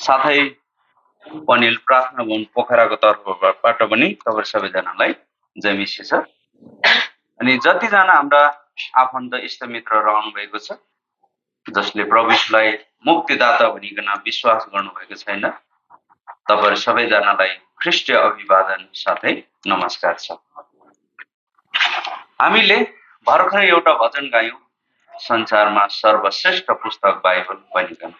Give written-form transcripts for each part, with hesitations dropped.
साथै पनिल प्रार्थना भवन पोखराको तर्फबाट पनि तपाईँ सबैजनालाई जय मसीह छ। अनि जतिजना हाम्रा आफन्त इष्टमित्र रहनु भएको छ, जसले प्रभुलाई मुक्तिदाता भनिकन विश्वास गर्नुभएको छैन, तपाईहरु सबैजनालाई ख्रीष्टीय अभिवादन साथै नमस्कार छ। हामीले भर्खरै एउटा भजन गायौं, संसारमा सर्वश्रेष्ठ पुस्तक बाइबल भनिकन।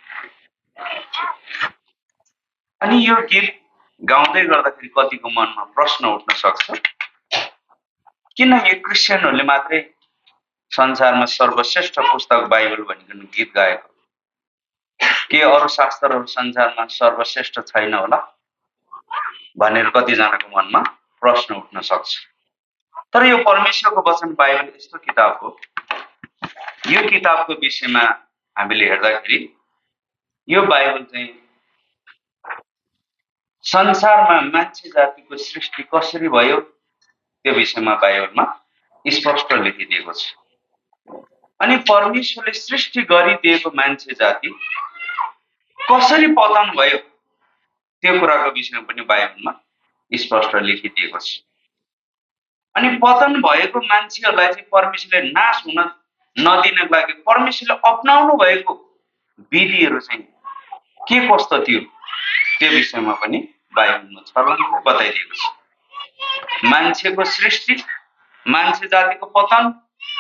अनि यो गीत गाउँदै गर्दाखेरि कतिको मनमा प्रश्न उठ्न सक्छ, किन यो क्रिस्चियनहरूले मात्रै संसारमा सर्वश्रेष्ठ पुस्तक बाइबल भनिकन गीत गाएको? के अरू शास्त्रहरू संसारमा सर्वश्रेष्ठ छैन होला भनेर कतिजनाको मनमा प्रश्न उठ्न सक्छ। तर यो परमेश्वरको वचन बाइबल यस्तो किताब हो, यो किताबको विषयमा हामीले हेर्दाखेरि यो बाइबल चाहिँ संसारमा मान्छे जातिको सृष्टि कसरी भयो त्यो विषयमा बाइबलमा स्पष्ट लेखिदिएको छ। अनि परमेश्वरले सृष्टि गरिदिएको मान्छे जाति कसरी पतन भयो त्यो कुराको विषयमा पनि बाइबलमा स्पष्ट लेखिदिएको छ। अनि पतन भएको मान्छेहरूलाई चाहिँ परमेश्वरले नाश हुन नदिनको लागि परमेश्वरले अपनाउनु भएको विधिहरू चाहिँ के कस्तो थियो त्यो विषयमा पनि बाइबलमा छर्लङ्गै बताइदिएको छ। मान्छेको सृष्टि, मान्छे जातिको पतन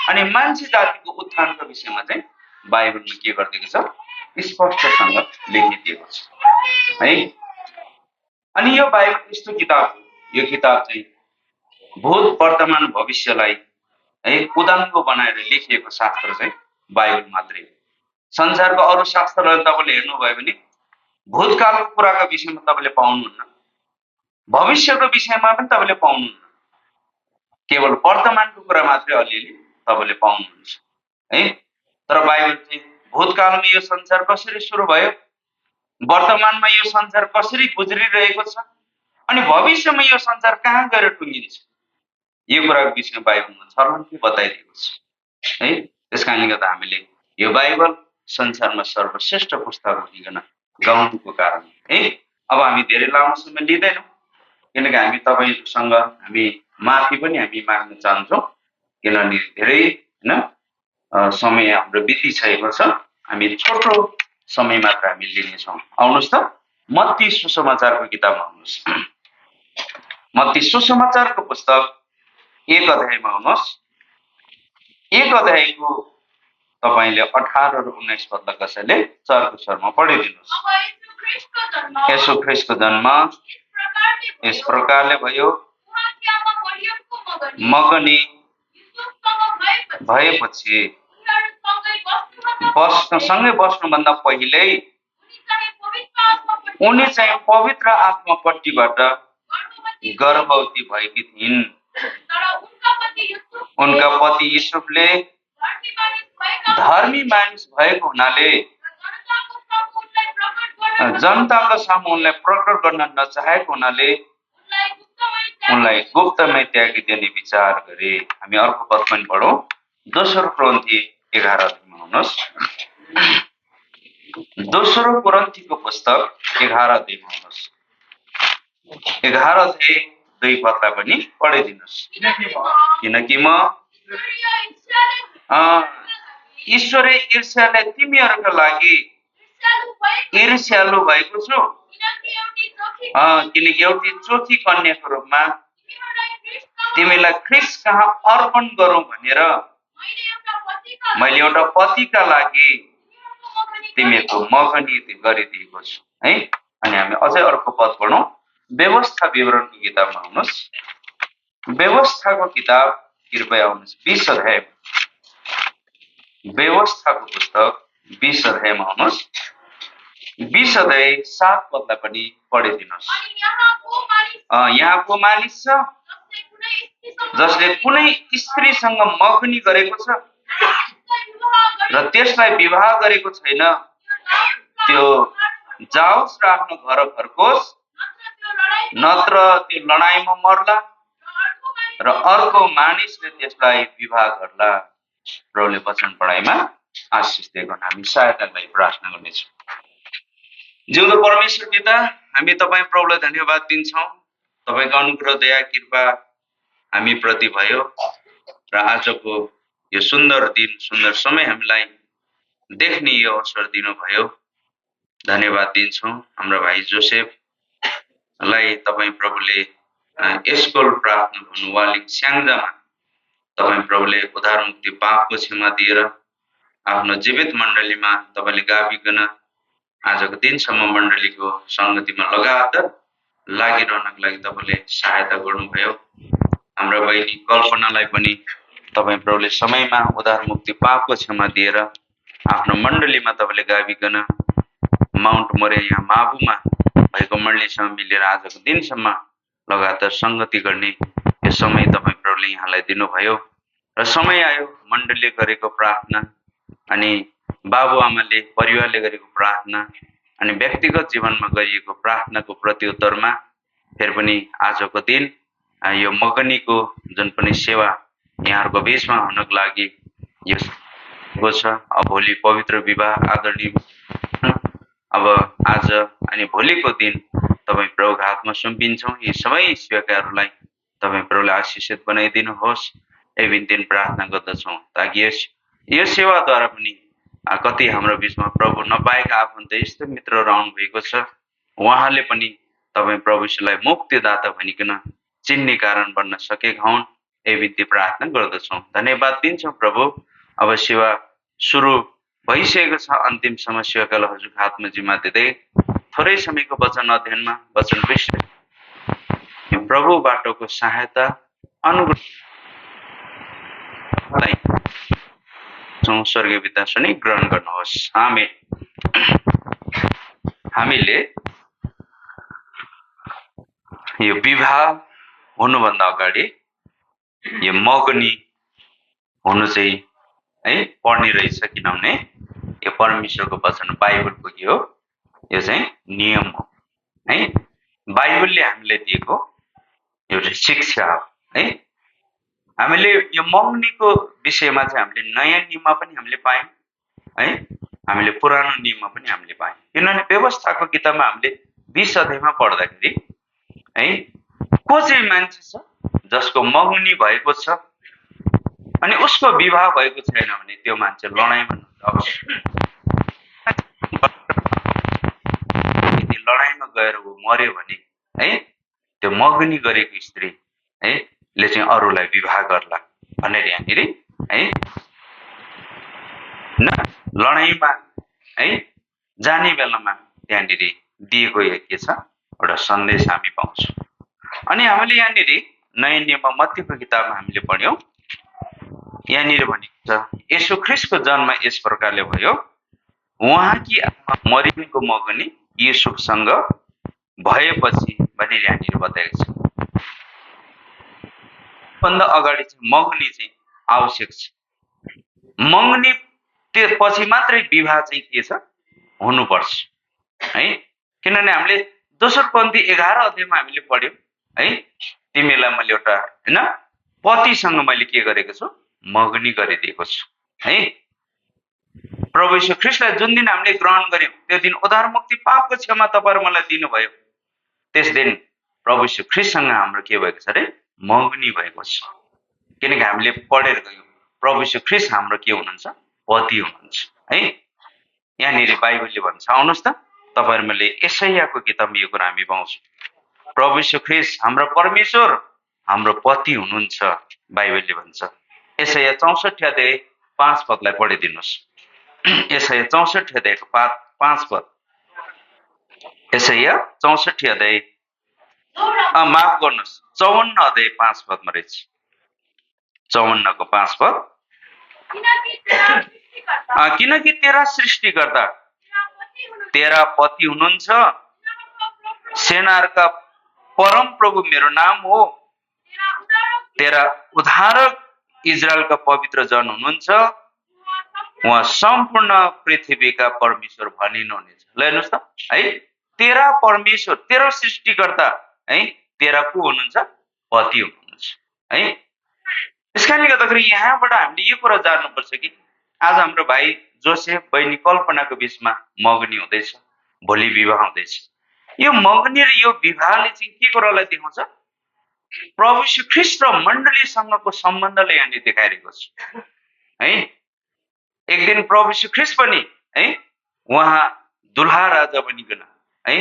अनि मान्छे जातिको उत्थानको विषयमा चाहिँ बाइबलमा के गरिदिएको छ, स्पष्टसँग लेखिदिएको छ है। अनि यो बाइबल यस्तो किताब हो, यो किताब चाहिँ भूत वर्तमान भविष्यलाई है उदाङ्गो बनाएर लेखिएको शास्त्र चाहिँ बाइबल मात्रै हो। संसारको अरू शास्त्रहरू तपाईँले हेर्नुभयो भने भूतकालको कुराको विषयमा तपाईँले पाउनुहुन्न, भविष्यको विषयमा पनि तपाईँले पाउनुहुन्न, केवल वर्तमानको कुरा मात्रै अलिअलि तपाईँले पाउनुहुन्छ है। तर बाइबल चाहिँ भूतकालमा यो संसार कसरी सुरु भयो, वर्तमानमा यो संसार कसरी गुज्रिरहेको छ अनि भविष्यमा यो संसार कहाँ गएर टुङ्गिन्छ, यो कुराको विषयमा बाइबलमा छर्लङ्गै बताइदिएको छ है। त्यस कारणले गर्दा हामीले यो बाइबल संसारमा सर्वश्रेष्ठ पुस्तक भनिकन गाउनुको कारण है। अब हामी धेरै लामो समय लिँदैनौँ, किनकि हामी तपाईँसँग हामी माफी पनि हामी माग्न चाहन्छौँ, किनभने धेरै होइन समय हाम्रो बितिसकेको छ। हामी छोटो समय मात्र हामी लिनेछौँ। आउनुहोस् त मत्ती सुसमाचारको किताबमा आउनुहोस्। मत्ती सुसमाचारको पुस्तक 1 अध्यायमा आउनुहोस्। 1 अध्यायको तपाईले 18 र 19 पदलाई कसैले चर्को स्वरमा पढिदिनुहोस्। यसो ख्रीष्टको जन्म यस प्रकारले भयो, मगनी भएपछि सँगै बस्नुभन्दा पहिल्यै उनी चाहिँ पवित्र आत्मापट्टिबाट गर्भवती भएकी थिइन्। उनका पति युसुफले धर्मी मानिस भएको हुनाले जनताको सामु उनलाई प्रकट गर्न नचाहेको हुनाले उनलाई गुप्तमै त्यागी दिने विचार गरे। हामी अर्को पद पनि पढौँ। दोस्रो कोरिन्थी 11 अध्यायमा आउनुहोस्। दोस्रो कोरिन्थीको पुस्तक 11 अध्यायमा आउनुहोस्। 11 अध्याय 2 पदलाई पनि पढिदिनुहोस्। किनकि म ईश्वरीय ईर्ष्याले तिमीहरूका लागि ईर्ष्यालु भएको छु, किनकि एउटी चोखी कन्याको रूपमा तिमीलाई ख्रीष्ट कहाँ अर्पण गरौँ भनेर मैले एउटा पतिका लागि तिमीहरूको मगनी गरिदिएको छु है। अनि हामी अझै अर्को पद पढौँ। व्यवस्था विवरणको किताबमा आउनुहोस्। व्यवस्थाको किताब कृपया आउनुहोस् 20 अध्याय। व्यवस्थाको पुस्तक 20 अध्यायमा आउनुहोस्। 20 अध्याय 7 पदलाई पनि पढिदिनुहोस्। यहाँ को मानिस छ जसले कुनै स्त्रीसँग मगनी गरेको छ र त्यसलाई विवाह गरेको छैन, त्यो जाओस् र आफ्नो घर फर्कोस्, नत्र त्यो लडाइँमा मर्ला र अर्को मानिसले त्यसलाई विवाह गर्ला। प्रभुले वचन पढाइमा आशिष दिएको हामी सहायतालाई प्रार्थना गर्नेछौँ। जिउँदो परमेश्वर पिता, हामी तपाईँ प्रभुलाई धन्यवाद दिन्छौँ। तपाईँको अनुग्रह दया कृपा हामी प्रति भयो र आजको यो सुन्दर दिन सुन्दर समय हामीलाई देख्ने यो अवसर दिनुभयो। धन्यवाद दिन्छौँ। हाम्रो भाइ जोसेफलाई तपाईँ प्रभुले एस्कोल प्रार्थना भन्नु वालिङ स्याङ्जामा तपाईँ प्रभुले उद्धार मुक्ति पापको क्षमा दिएर आफ्नो जीवित मण्डलीमा तपाईँले गाभिकन आजको दिनसम्म मण्डलीको सङ्गतिमा लगातार लागिरहनको लागि तपाईँले सहायता गर्नुभयो। हाम्रो बहिनी कल्पनालाई पनि तपाईँ प्रभुले समयमा उद्धार मुक्ति पापको क्षमा दिएर आफ्नो मण्डलीमा तपाईँले गाभिकन माउन्ट मोरेया माबुमा भएको मण्डलीसँग मिलेर आजको दिनसम्म लगातार सङ्गति गर्ने यो समय तपाईँ प्रभुले यहाँलाई दिनुभयो र समय आयो मण्डलीले गरेको प्रार्थना अनि बाबुआमाले परिवारले गरेको प्रार्थना अनि व्यक्तिगत जीवनमा गरिएको प्रार्थनाको प्रत्युत्तरमा फेरि पनि आजको दिन यो मगनीको जुन पनि सेवा यहाँहरूको बिचमा हुनको लागि यो छ। अब भोलि पवित्र विवाह आदरणीय अब आज अनि भोलिको दिन तपाईँ प्रभुको हातमा सुम्पिन्छौँ। यी सबै सेवकहरूलाई तपाईँ प्रभुले आशिषित बनाइदिनुहोस्। एभिन दिन प्रार्थना गर्दछौँ ताकि यो सेवाद्वारा पनि कति हाम्रो बिचमा प्रभु नपाएका आफन्त यस्तो मित्रहरू आउनु भएको छ, उहाँले पनि तपाईँ प्रभुलाई मुक्तिदाता भनिकन चिन्ने कारण बन्न सकेका हुन्। ए विधि प्रार्थना गर्दछौँ। धन्यवाद दिन्छौँ प्रभु। अब सेवा सुरु भइसकेको छ। अन्तिम समस्याका हजुरको हातमा जिम्मा दिँदै थोरै समयको वचन अध्ययनमा वचन विषय प्रभु बाटोको सहायता अनुग्रह स्वर्गीय पिता सुनि ग्रहण गर्नुहोस्। आमेन। हामीले यो विवाह हुनुभन्दा अगाडि यो मगनी हुनु चाहिँ पढ्ने रहेछ, किनभने यो परमेश्वरको वचन बाइबलको के हो, यो चाहिँ नियम हो है। बाइबलले हामीले दिएको एउटा शिक्षा हो है। हामीले यो मगनीको विषयमा चाहिँ हामीले नयाँ नियममा पनि हामीले पायौँ है, हामीले पुरानो नियममा पनि हामीले पायौँ। किनभने व्यवस्थाको किताबमा हामीले 20 अध्यायमा पढ्दाखेरि है को चाहिँ मान्छे छ जसको मगनी भएको छ अनि उसको विवाह भएको छैन भने त्यो मान्छे लडाइँमा अब लडाइँमा गएर ऊ मर्यो भने है त्यो मगनी गरेको स्त्री है ले चाहिँ अरूलाई विवाह गर्ला भनेर यहाँनिर है लडाइँमा है जाने बेलामा त्यहाँनिर दिएको के छ एउटा सन्देश हामी पाउँछौँ। अनि हामीले यहाँनिर नयाँ नियममा मत्तीको किताबमा हामीले पढ्यौँ। यहाँनिर भनेको छ येशू ख्रीष्टको जन्म यस प्रकारले भयो, उहाँकी आमा मरियमको मगनी युसुफसँग भएपछि भनेर यहाँनिर बताएको छ। भन्दा अगाडि चाहिँ मगनी चाहिँ आवश्यक छ। मगनी पछि मात्रै विवाह चाहिँ के छ हुनुपर्छ है। किनभने हामीले दोस्रो पन्थी 11 अध्यायमा हामीले पढ्यौँ है, तिमीलाई मैले एउटा हैन पतिसँग मैले के गरेको छु, मगनी गरिदिएको छु है। प्रभु यीशु ख्रीष्टलाई जुन दिन हामीले ग्रहण गर्यौँ त्यो दिन उद्धार मुक्ति पापको क्षमा तपाईहरु मलाई दिनुभयो। त्यस दिन प्रभु यीशु ख्रीष्टसँग हाम्रो के भएको छ रे, मगनी भएको छ। किनकि हामीले पढेर गयौँ प्रभु यीशु ख्रीष्ट हाम्रो के हुनुहुन्छ, पति हुनुहुन्छ है। यहाँनिर बाइबलले भन्छ, आउनुहोस् त तपाईहरु मैले यशायाको किताबमा यो कुरा हामी पाउँछौँ। प्रभु यीशु ख्रीष्ट हाम्रो परमेश्वर हाम्रो पति हुनुहुन्छ बाइबलले भन्छ। यशाया 64 अध्याय 5 पदलाई पढिदिनुहोस्। यशाया 64 अध्यायको 5 पद। यशाया 64 अध्याय माफ गर्नुहोस् 54 अध्याय 5 पदमा रहेछ। 54 को 5 पद। किनकि तेरा सृष्टिकर्ता तेरा पति हुनुहुन्छ, सेनाहरूका परम प्रभु मेरो नाम हो, तेरा उद्धारक इजरायलका पवित्र जन हुनुहुन्छ, उहाँ सम्पूर्ण पृथ्वीका परमेश्वर भनिनुहुनेछ। ल हेर्नुहोस् त है, तेरा परमेश्वर तेरा सृष्टिकर्ता है, तेरा को हुनुहुन्छ, पति हुनुहुन्छ है। त्यसकारणले गर्दाखेरि यहाँबाट हामीले यो कुरा जान्नुपर्छ कि आज हाम्रो भाइ जोसेफ बहिनी कल्पनाको बीचमा मगनी हुँदैछ। भोलि विवाह हुँदैछ। यो मगनी र यो विवाहले चाहिँ के कुरालाई देखाउँछ? प्रभु श्री ख्रीष्ट र मण्डलीसँगको सम्बन्धले यहाँनिर देखाइरहेको छ है। एक दिन प्रभु श्री ख्रीष्ट पनि है उहाँ दुल्हा राजा बनिकन है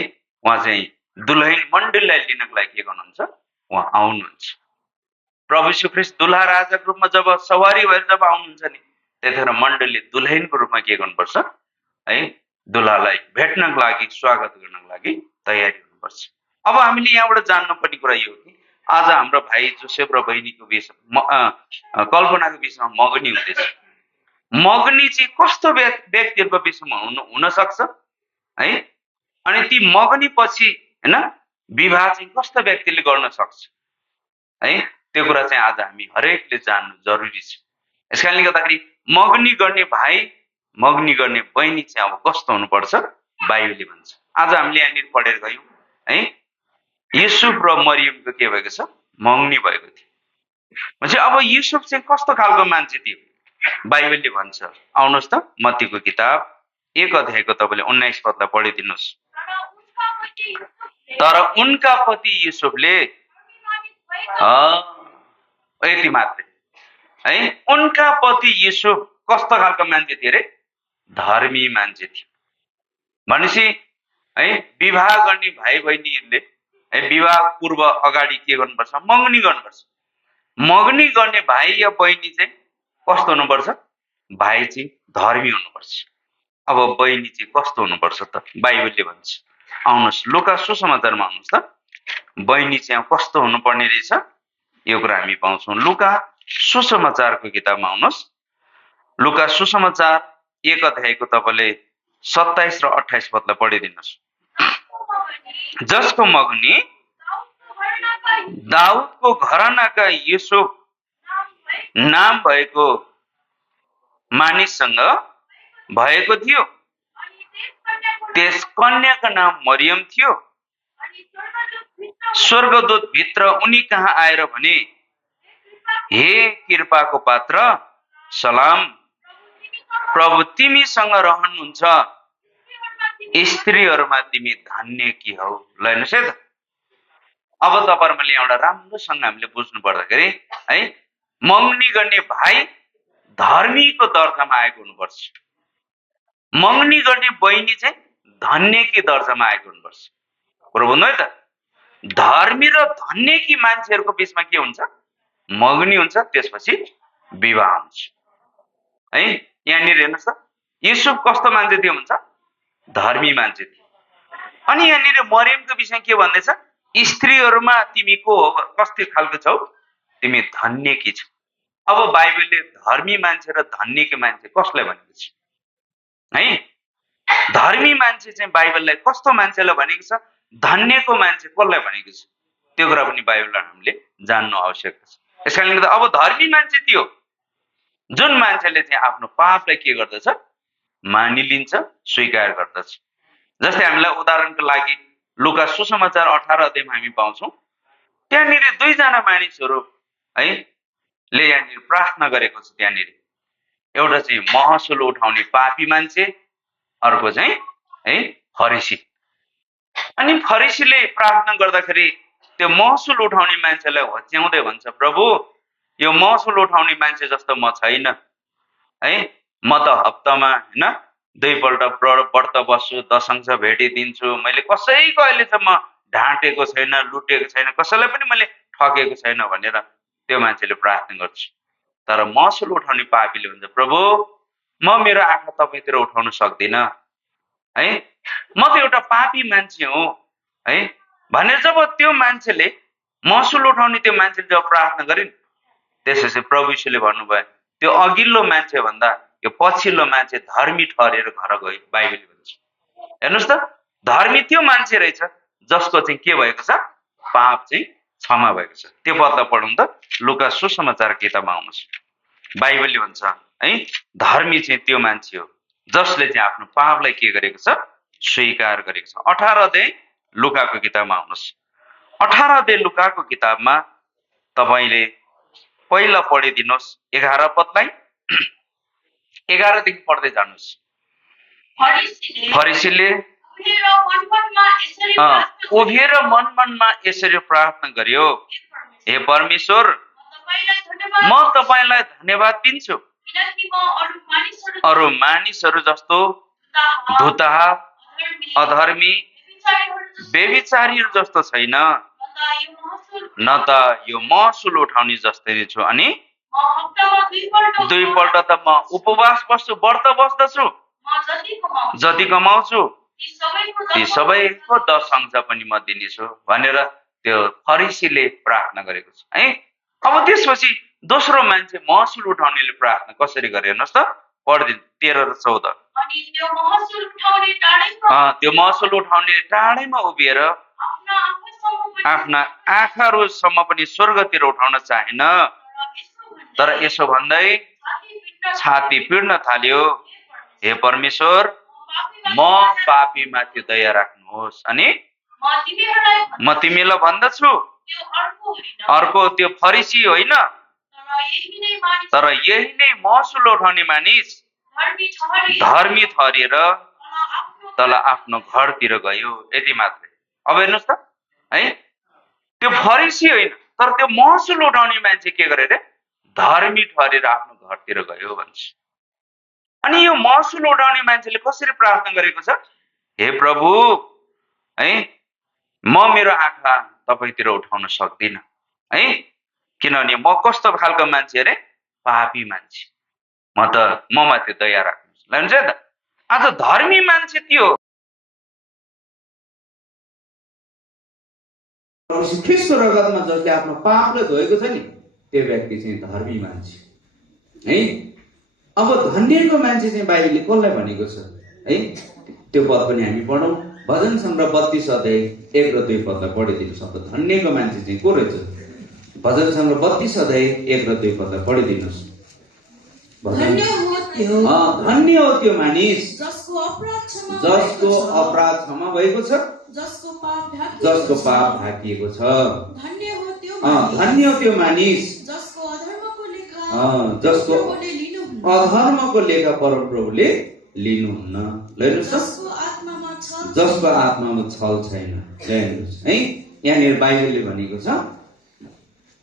उहाँ चाहिँ दुल्हन मण्डलीलाई लिनको लागि के गर्नुहुन्छ? उहाँ आउनुहुन्छ। प्रभु श्री ख्रीष्ट दुल्हा राजाको रूपमा जब सवारी भएर जब आउनुहुन्छ नि, त्यतिखेर मण्डलीले दुल्हनको रूपमा के गर्नुपर्छ है? दुल्हालाई भेट्नको लागि, स्वागत गर्नको लागि तयारी हुनुपर्छ। अब हामीले यहाँबाट जान्नुपर्ने कुरा यो हो कि आज हाम्रो भाइ जोसेफ र बहिनीको विषयमा कल्पनाको विषयमा मगनी हुँदैछ। मगनी चाहिँ कस्तो व्यक्तिहरूको विषयमा हुन सक्छ है? अनि ती मगनी पछि हैन विवाह चाहिँ कस्तो व्यक्तिले गर्न सक्छ है? त्यो कुरा चाहिँ आज हामी हरेकले जान्नु जरुरी छ। यसकारणले गर्दाखेरि मगनी गर्ने भाइ, मगनी गर्ने बहिनी चाहिँ अब कस्तो हुनुपर्छ बाइबलले भन्छ। आज हामीले यहाँनिर पढेर गयौँ है, युसुफ र मरियमको के भएको छ? मगनी भएको थियो। भनेपछि अब युसुफ चाहिँ कस्तो खालको मान्छे थियो बाइबलले भन्छ। आउनुहोस् त मत्तीको किताब 1 अध्यायको तपाईँले 19 पदलाई पढिदिनुहोस्। तर उनका पति युसुफले यति मात्रै है, उनका पति युसुफ कस्तो खालको मान्छे थियो रे? धर्मी मान्छे थियो। भनेपछि है विवाह गर्ने भाइ बहिनीहरूले है विवाह पूर्व अगाडि के गर्नुपर्छ? मगनी गर्नुपर्छ। मगनी गर्ने भाइ या बहिनी चाहिँ कस्तो हुनुपर्छ? भाइ चाहिँ धर्मी हुनुपर्छ। अब बहिनी चाहिँ कस्तो हुनुपर्छ त बाइबलले भन्छ। आउनुहोस् लुका सुसमाचारमा आउनुहोस् त, बहिनी चाहिँ कस्तो हुनुपर्ने रहेछ यो कुरा हामी पाउँछौँ। लुका सुसमाचारको किताबमा आउनुहोस्। लुका सुसमाचार 1 अध्यायको तपाईँले 27 र 28 पदलाई पढिदिनुहोस्। जसको मगनी दाउदको घरानाका युसुफ नाम भएको मानिससँग भएको थियो, त्यस कन्याको नाम मरियम थियो। स्वर्गदूत भित्र उनी कहाँ आएर भने, हे कृपाको पात्र, सलाम, प्रभु तिमीसँग रहनुहुन्छ, स्त्रीहरूमा तिमी धन्य की हौ। ल हेर्नुहोस् है त, अब तपाईहरुले एउटा राम्रोसँग हामीले बुझ्नु पर्दाखेरि है मगनी गर्ने भाइ धर्मीको दर्जामा आएको हुनुपर्छ। मगनी गर्ने बहिनी चाहिँ धन्यकी दर्जामा आएको हुनुपर्छ। कुरो बुझ्नु है त। धर्मी र धन्यकी मान्छेहरूको बीचमा के हुन्छ? मगनी हुन्छ, त्यसपछि विवाह हुन्छ है। यहाँनिर हेर्नुहोस् त, युसुफ कस्तो मान्छे थियो भन्छ? धर्मी मान्छे थियो। अनि यहाँनिर मरियमको विषयमा के भन्दैछ? स्त्रीहरूमा तिमी को हो? कस्तो खालको छौ? तिमी धन्यकी छौ। अब बाइबलले धर्मी मान्छे र धन्यकी मान्छे कसलाई भनेको छ है? धर्मी मान्छे चाहिँ बाइबललाई कस्तो मान्छेलाई भनेको छ, धन्यको मान्छे कसलाई भनेको छ, त्यो कुरा पनि बाइबललाई हामीले जान्नु आवश्यक छ। यसकारणले गर्दा अब धर्मी मान्छे त्यो जुन मान्छेले चाहिँ आफ्नो पापलाई के गर्दछ? मानिलिन्छ, स्वीकार गर्दछ। जस्तै हामीलाई उदाहरणको लागि लुका सुसमाचार 18 अध्यायमा हामी पाउँछौँ, त्यहाँनिर दुईजना मानिसहरू है ले यहाँनिर प्रार्थना गरेको छ। त्यहाँनिर एउटा चाहिँ महसुल उठाउने पापी मान्छे, अर्को चाहिँ है फरिसी। अनि फरिसीले प्रार्थना गर्दाखेरि त्यो महसुल उठाउने मान्छेलाई होच्याउँदै भन्छ, प्रभु यो महसुल उठाउने मान्छे जस्तो म छैन है, म त हप्तामा हैन 2 पल्ट व्रत बस्छु, दशंश भेटिदिन्छु, मैले कसैको अहिलेसम्म ढाँटेको छैन, लुटेको छैन, कसैलाई पनि मैले ठगेको छैन भनेर त्यो मान्छेले प्रार्थना गर्छ। तर महसुल उठाउने पापीले भन्छ, प्रभु म मेरो आँखा तपाईतिर उठाउन सक्दिन है, म त एउटा पापी मान्छे हुँ है भनेर जब त्यो मान्छेले महसुल उठाउने त्यो मान्छेले जब प्रार्थना गरिन्, त्यसपछि प्रभु यीशुले भन्नुभयो त्यो अघिल्लो मान्छे भन्दा यो पछिल्लो मान्छे धर्मी ठहरेर घर गयो, बाइबलले भन्छ। हेर्नुहोस् त, धर्मी त्यो मान्छे रहेछ जसको चाहिँ के भएको छ? पाप चाहिँ क्षमा भएको छ। त्यो पदलाई पढौँ त, लुका सुसमाचार किताबमा आउनुहोस्। बाइबलले भन्छ है धर्मी चाहिँ त्यो मान्छे हो जसले चाहिँ आफ्नो पापलाई के गरेको छ? स्वीकार गरेको छ। 18 अध्याय लुकाको किताबमा आउनुहोस्। 18 अध्याय लुकाको किताबमा तपाईले पहिला पढिदिनुहोस् 11 पदलाई, 11 देखि पढ्दै जानुहोस्। फरिसीले उभिएर मनमनमा यसरी अँ, प्रार्थना गर्यो, उभिएर मन मनमा यसरी प्रार्थना गर्यो, हे हे परमेश्वर, परमेश्वर, म म तपाईँलाई धन्यवाद दिन्छु, तपाईँलाई धन्यवाद दिन्छु, किनकि म अरू मानिसहरू जस्तो धुताहा, धुताहा, अधर्मी, अधर्मी, व्यभिचारीहरू बेविचारीहरू जस्तो जस्तो छैन, न न त यो महसुल उठाउने जस्तै नै छु। अनि म हप्तामा दुईपल्ट त म उपवास बस्छु, व्रत बस्दछु, म जति कमाउँछु, जति कमाउँछु ती ती सबैको 10% पनि म दिनेछु भनेर त्यो फरिसीले प्रार्थना गरेको छ है। अब त्यसपछि दोस्रो मान्छे महसुल उठाउनेले प्रार्थना कसरी गरे हेर्नुहोस् त, पढिदिनु 13 र 14। अनि त्यो महसुल उठाउने टाढैमा त्यो महसुल उठाउने टाढैमा उभिएर आफ्ना आँखाहरूसम्म पनि स्वर्गतिर उठाउन चाहेन, तर यसो भन्दै छाती पिड्न थाल्यो, हे परमेश्वर, म पापीमाथि दया राख्नुहोस्। अनि म तिमीलाई भन्दछु, अर्को त्यो फरिसी होइन, तर यही नै महसुल उठाउने मानिस धर्मी ठहरेर तल आफ्नो घरतिर गयो। यति मात्रै। अब हेर्नुहोस् त है, त्यो फरिसी होइन तर त्यो महसुल उठाउने मान्छे के गरे रे, धर्मी ठहरेर आफ्नो घरतिर गयो भन्छ। अनि यो महसुल उठाउने मान्छेले कसरी प्रार्थना गरेको छ, हे प्रभु है, म मेरो आँखा तपाईँतिर उठाउन सक्दिनँ है, किनभने म कस्तो खालको मान्छे अरे, पापी मान्छे, म माथि दया राख्नुहोस्। हुन्छ त, आज धर्मी मान्छे त्यो ख्रिस्टको रगतमा जसले आफ्नो पापले धोएको छ नि, त्यो व्यक्ति चाहिँ धर्मी मान्छे है। अब धन्यको मान्छे चाहिँ बाइबलले कसलाई भनेको छ है, त्यो पद पनि हामी पढौँ। भजन सङ्ग्रह 32 अध्याय 1 र 2 पदलाई पढिदिनुहोस्। अब धन्यको मान्छे चाहिँ को रहेछ, भजन सङ्ग्रह 32 अध्याय 1 र 2 पदलाई पढिदिनुहोस्। धन्य हो त्यो मानिस जसको अपराध क्षमा भएको छ, जसको पाप ढाकिएको छ। धन्य हो त्यो मानिस जसको अधर्मको लेखा परमप्रभुले लिनुहुन्न। जसको आत्मामा छल छैन। हेर्नुहोस् है, यहाँनिर बाइबलले भनेको छ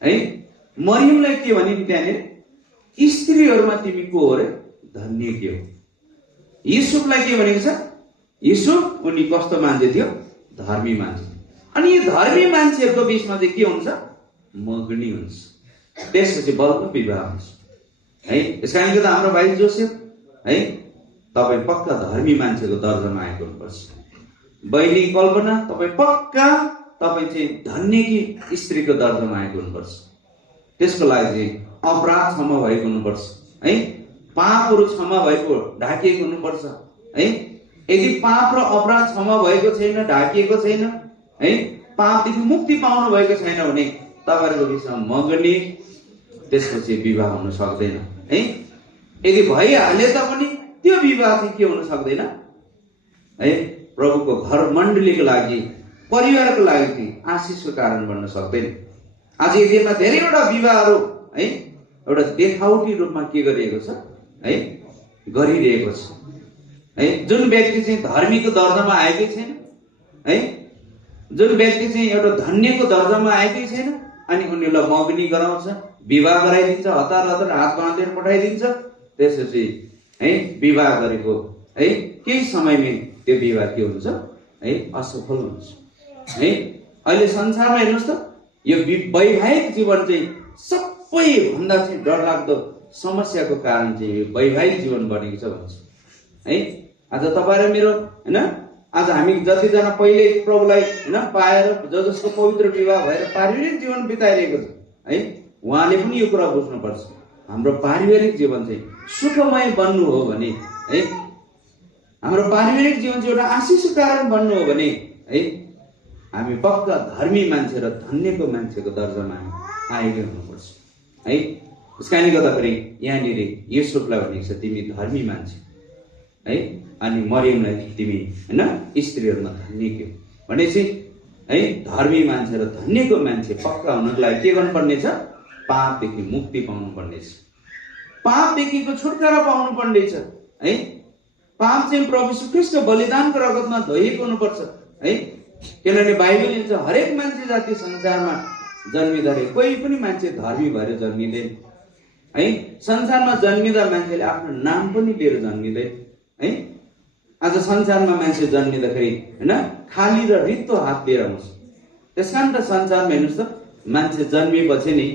है, मरियमलाई के भनेको त्यहाँनिर, स्त्रीहरूमा तिमी को हो रे, धन्य के हो। युसुफलाई के भनेको छ, युसुफ उनी कस्तो मान्छे थियो, धर्मी मान्छे। अनि यो धर्मी मान्छेहरूको बिचमा चाहिँ के हुन्छ, मगनी हुन्छ, त्यसपछि बल्ल विवाह हुन्छ है। यस कारणले गर्दा हाम्रो भाइ जोसेफ है, तपाईँ पक्का धर्मी मान्छेको दर्जामा आएको हुनुपर्छ। बहिनी कल्पना, तपाईँ पक्का तपाईँ चाहिँ धन्यकी स्त्रीको दर्जामा आएको हुनुपर्छ। त्यसको लागि चाहिँ अपराध क्षमा भएको हुनुपर्छ है, पापहरू क्षमा भएको ढाकिएको हुनुपर्छ है। यदि पाप र अपराध क्षमा भएको छैन, ढाकिएको छैन है, पापदेखि मुक्ति पाउनु भएको छैन भने तपाईँहरूको बिचमा मगनी, त्यसपछि विवाह हुन सक्दैन है। यदि भइहाले तापनि त्यो विवाह चाहिँ के हुन सक्दैन है, प्रभुको घर मण्डलीको लागि, परिवारको लागि चाहिँ आशिषको कारण बन्न सक्दैन। आज यो दिनमा धेरैवटा विवाहहरू है, एउटा देखावटी रूपमा के गरिएको छ है, गरिरहेको छ है। जुन व्यक्ति चाहिँ धर्मीको दर्जामा आएकै छैन है, जुन व्यक्ति चाहिँ एउटा धन्यको दर्जामा आएकै छैन, अनि उनीहरूलाई मगनी गराउँछ, विवाह गराइदिन्छ, हतार हतार हात बाँधेर पठाइदिन्छ। त्यसपछि है विवाह गरेको है केही समयमै त्यो विवाह के हुन्छ है, असफल हुन्छ है। अहिले संसारमा हेर्नुहोस् त, यो वैवाहिक जीवन चाहिँ सबैभन्दा चाहिँ डरलाग्दो समस्याको कारण चाहिँ यो वैवाहिक जीवन बनेको छ भन्छ है। आज तपाईँ र मेरो होइन, आज हामी जतिजना पहिले प्रभुलाई होइन पाएर जसको पवित्र विवाह भएर पारिवारिक जीवन बिताइरहेको छ है, उहाँले पनि यो कुरा बुझ्नुपर्छ। हाम्रो पारिवारिक जीवन चाहिँ सुखमय बन्नु हो भने है, हाम्रो पारिवारिक जीवन चाहिँ एउटा आशिषको कारण बन्नु हो भने है, हामी पक्का धर्मी मान्छे र धन्यको मान्छेको दर्जामा आएकै हुनुपर्छ है। त्यस कारणले गर्दाखेरि यहाँनिर युसुफलाई भनेको छ, तिमी धर्मी मान्छे है, अनि मरियमलाई तिमी होइन स्त्रीहरूमा धन्य के हो भनेपछि है, धर्मी मान्छे र धन्यको मान्छे पक्का हुनको लागि के गर्नुपर्ने छ, पापदेखि मुक्ति पाउनु पर्नेछ, पापदेखिको छुटकारा पाउनु पर्नेछ है। पाप चाहिँ प्रभु यीशु ख्रीष्टको बलिदानको रगतमा धोइएको हुनुपर्छ है। किनभने बाइबल भन्छ हरेक मान्छे जाति संसारमा जन्मिँदाखेरि कोही पनि मान्छे धर्मी भएर जन्मिँदैन है। संसारमा जन्मिँदा मान्छेले आफ्नो नाम पनि लिएर जन्मिँदैन है। आज संसारमा मान्छे जन्मिँदाखेरि होइन खाली र रित्तो हात लिएर आउँछ। त्यस कारण त संसारमा हेर्नुहोस् त मान्छे जन्मिएपछि नि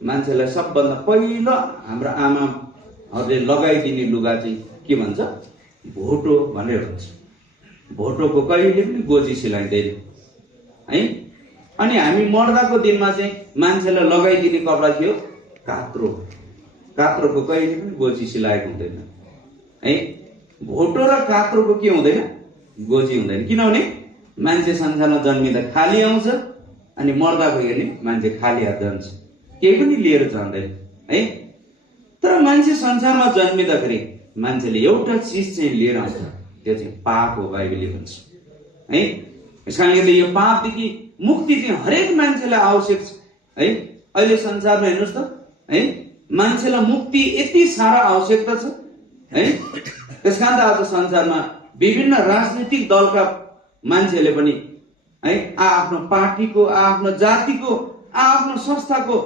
मान्छेलाई सबभन्दा पहिलो हाम्रो आमाहरूले लगाइदिने लुगा चाहिँ के भन्छ, भोटो भनेर भन्छ। भोटोको कहिले पनि गोजी सिलाइँदैन है। अनि हामी मर्दाको दिनमा चाहिँ मान्छेलाई लगाइदिने कपडा थियो कात्रो। कात्रोको कहिले पनि गोजी सिलाएको हुँदैन है। भोटो र कात्रोको के हुँदैन, गोजी हुँदैन। किनभने मान्छे संसारमा जन्मिँदा खाली आउँछ अनि मर्दा गयो भने मान्छे खाली हात जान्छ, केही पनि लिएर जाँदैन है। तर मान्छे संसारमा जन्मिँदाखेरि मान्छेले एउटा चिज चाहिँ लिएर आउँछ, त्यो चाहिँ पाप हो बाइबलले भन्छ है। यसकारणले यो पापदेखि मुक्ति चाहिँ हरेक मान्छेलाई आवश्यक छ है। अहिले संसारमा हेर्नुहोस् त है, मान्छेलाई मुक्ति यति साह्रो आवश्यकता छ है। त्यसकारण त आज संसारमा विभिन्न राजनीतिक दलका मान्छेले पनि है आफ्नो पार्टीको, आफ्नो जातिको, आफ्नो संस्थाको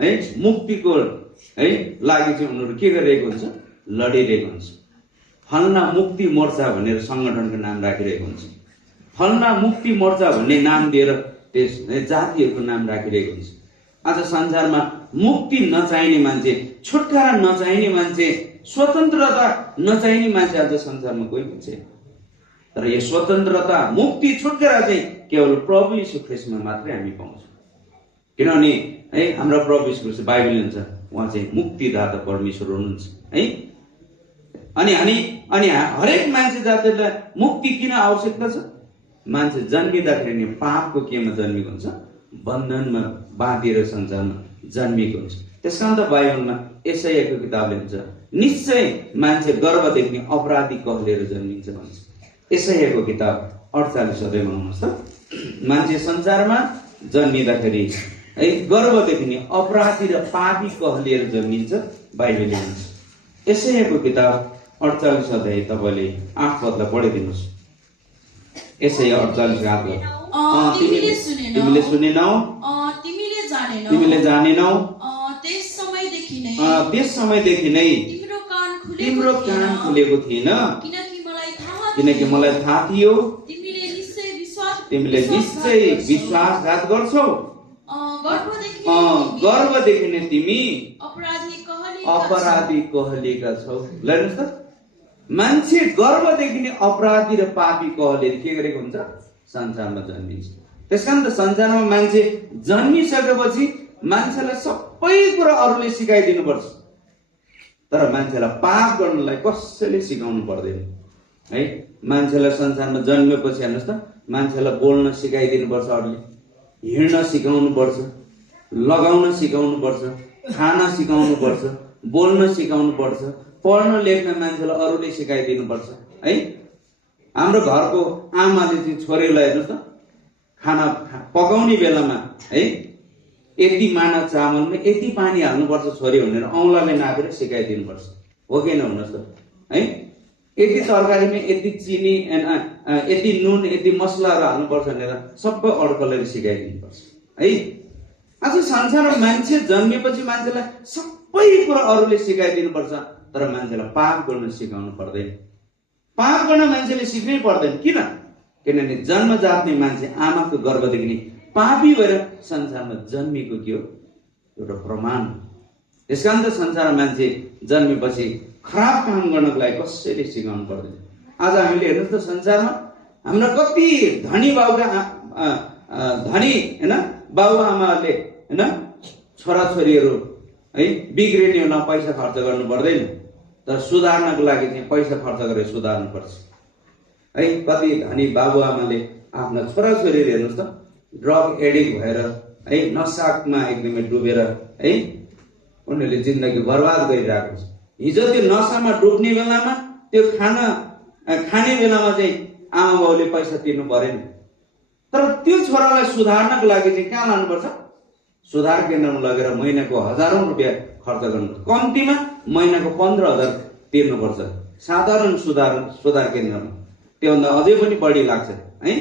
है मुक्तिको है लागि चाहिँ उनीहरू के गरिरहेको हुन्छ, लडिरहेको हुन्छ। फल्ना मुक्ति मोर्चा भनेर संगठनको नाम राखिरहेको हुन्छ। फल्ना मुक्ति मोर्चा भन्ने नाम दिएर त्यस जातिहरूको नाम राखिरहेको हुन्छ। आज संसारमा मुक्ति नचाहिने मान्छे, छुटकारा नचाहिने मान्छे, स्वतन्त्रता नचाहिने मान्छे आज संसारमा कोही पनि छैन। तर यो स्वतन्त्रता, मुक्ति, छुटकारा चाहिँ केवल प्रभु यीशु ख्रीष्टमा मात्रै हामी पाउँछौँ। किनभने है हाम्रो प्रभु यीशु ख्रीष्ट बाइबलले भन्छ उहाँ चाहिँ मुक्तिदाता परमेश्वर हुनुहुन्छ है। अनि हरेक मान्छे जातिलाई मुक्ति किन आवश्यकता छ? मान्छे जन्मिँदाखेरि नि पापको केमा जन्मिएको हुन्छ, बन्धनमा बाँधिएर संसारमा जन्मिएको हुन्छ। त्यस कारण त बाइबलमा यशायाको किताबले भन्छ निश्चय मान्छे गर्भदेखि नै अपराधी कहलिएर जन्मिन्छ भन्छ। यशायाको किताब 48 अध्यायमा हेर्नुहोस् त, मान्छे संसारमा जन्मिँदाखेरि है गर्भदेखि नै अपराधी र पापी कहलिएर जन्मिन्छ बाइबलले भन्छ। यशायाको किताब 48 अध्याय तपाईँले 8 पदलाई पढिदिनुहोस्। यशाया 48 8 पद। तिमीले सुनेनौ, तिमीले जानेनौ, त्यस समयदेखि नै तिम्रो कान खुलेको थिएन, किनकि मलाई थाहा थियो तिमीले निश्चय विश्वासघात गर्छौ। गर्भदेखि नै तिमी अपराधी कहलिएका छौ। हेर्नुहोस् त, मान्छे गर्भदेखि नै अपराधी र पापी कहलिएर के गरेको हुन्छ, संसारमा जन्मिन्छ। त्यसकारण त संसारमा मान्छे जन्मिसकेपछि मान्छेलाई सबै कुरा अरूले सिकाइदिनुपर्छ, तर मान्छेलाई पाप गर्नलाई कसैले सिकाउनु पर्दैन है। मान्छेलाई संसारमा जन्मेपछि हेर्नुहोस् त, मान्छेलाई बोल्न सिकाइदिनुपर्छ, अरूले हिँड्न सिकाउनु पर्छ, लगाउन सिकाउनु पर्छ, खान सिकाउनु पर्छ, बोल्न सिकाउनु पर्छ, पढ्न लेख्न मान्छेलाई अरूले सिकाइदिनु पर्छ है। हाम्रो घरको आमाले चाहिँ छोरीलाई हेर्नुहोस् त, खाना पकाउने बेलामा है यति माना चामलमा यति पानी हाल्नुपर्छ छोरी भनेर औँलाले नापेर सिकाइदिनु पर्छ, हो कि नहुनुहोस् त है। यति तरकारीमा यति चिनी, यति नुन, यति मसलाहरू हाल्नुपर्छ भनेर सबै अड्कलले सिकाइदिनुपर्छ है। आज संसारमा मान्छे जन्मेपछि मान्छेलाई सबै कुरा अरूले सिकाइदिनुपर्छ, तर मान्छेलाई पाप गर्न सिकाउनु पर्दैन। पाप गर्न मान्छेले सिक्नै पर्दैन। किनभने जन्मजात नै मान्छे आमाको गर्भदेखि नै पापी भएर संसारमा जन्मिएको के हो, एउटा प्रमाण। त्यस कारण त संसारमा मान्छे जन्मेपछि खराब काम गर्नको लागि कसैले सिकाउनु पर्दैन। आज हामीले हेर्नुहोस् त, संसारमा हाम्रा कति धनी बाबुका धनी होइन बाबुआमाहरूले होइन छोराछोरीहरू है बिग्रिने बेला पैसा खर्च गर्नु पर्दैन, तर सुधार्नको लागि चाहिँ पैसा खर्च गरेर सुधार्नुपर्छ है। कति धनी बाबुआमाले आफ्ना छोराछोरीहरू हेर्नुहोस् त ड्रग एडिक्ट भएर है नसामा एकदमै डुबेर है उनीहरूले जिन्दगी बर्बाद गरिरहेको छ। हिजो त्यो नसामा डुब्ने बेलामा, त्यो खाने बेलामा चाहिँ आमा बाउले पैसा तिर्नु परेन, तर त्यो छोरालाई सुधार्नको लागि चाहिँ कहाँ लानुपर्छ, सुधार केन्द्रमा लगेर महिनाको हजारौं रुपियाँ खर्च गर्नु, कम्तीमा महिनाको 15,000 तिर्नुपर्छ। साधारण सुधार केन्द्रमा त्योभन्दा अझै पनि बढी लाग्छ है।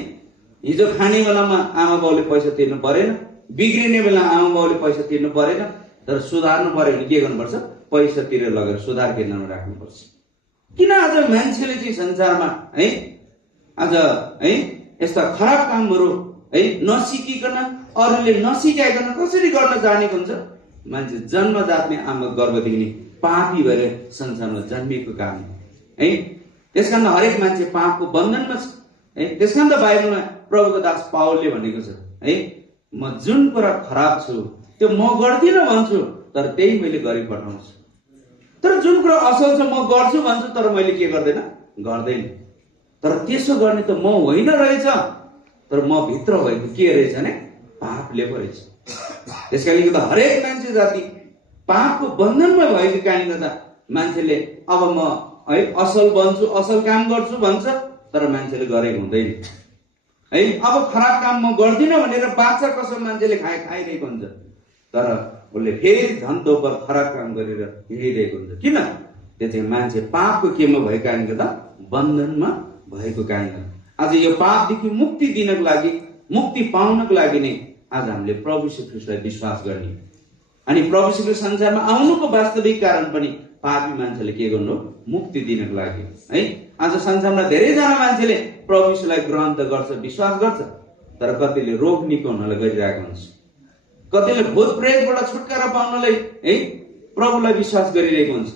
हिजो खाने बेलामा आमा बाउले पैसा तिर्नु परेन, बिग्रिने बेला आमा बाउले पैसा तिर्नु परेन, तर सुधार्नु पर्यो भने के गर्नुपर्छ? पैसा तिरेर लगेर सुधार केन्द्रमा राख्नुपर्छ। किन आज मान्छेले चाहिँ संसारमा है आज है यस्ता खराब कामहरू है नसिकिकन, अरूले नसिकाइकन कसरी गर्न जानेको हुन्छ? मान्छे जन्मजात नै आमा गर्भदेखि नै पापी भएर संसारमा जन्मिएको कारण है। त्यसकारण हरेक मान्छे पापको बन्धनमा छ है। त्यसकारण त बाइबलमा प्रभुको दास पावलले भनेको छ है, म जुन कुरा खराब छु त्यो म गर्दिनँ भन्छु, तर त्यही मैले गरी पठाउँछु। तर जुन कुरा असल छ म गर्छु भन्छु, तर मैले के गर्दैन? गर्दैन। तर त्यसो गर्ने त म होइन रहेछ, तर म भित्र भएको के रहेछ भने पापले पो रहेछ। त्यसकारण त हरेक मान्छे जाति पापको बन्धनमा भएको कारणले गर्दा मान्छेले अब म है असल बन्छु, असल काम गर्छु भन्छ, तर मान्छेले गरेको हुँदैन है। अब खराब काम म गर्दिनँ भनेर बाछा कसम मान्छेले खाइरहेको हुन्छ, तर उसले फेरि झन् दोब्बर खराब काम गरेर हिँडिरहेको हुन्छ। किन? त्यो चाहिँ मान्छे पापको केमा भएको कारणले गर्दा, बन्धनमा भएको कारणले। आज यो पापदेखि मुक्ति दिनको लागि, मुक्ति पाउनको लागि नै आज हामीले प्रभु यीशु ख्रीष्टलाई विश्वास गर्ने। अनि प्रभु यीशु ख्रीष्ट संसारमा आउनुको वास्तविक कारण पनि पापी मान्छेले के गर्नु? मुक्ति दिनको लागि है। आज संसारमा धेरैजना मान्छेले प्रभु यीशुलाई ग्रहण त गर्छ, विश्वास गर्छ, तर कतिले रोग निको हुनलाई गरिरहेको हुन्छ, कतिले भूत प्रेतबाट छुटकारा पाउनलाई है प्रभुलाई विश्वास गरिरहेको हुन्छ,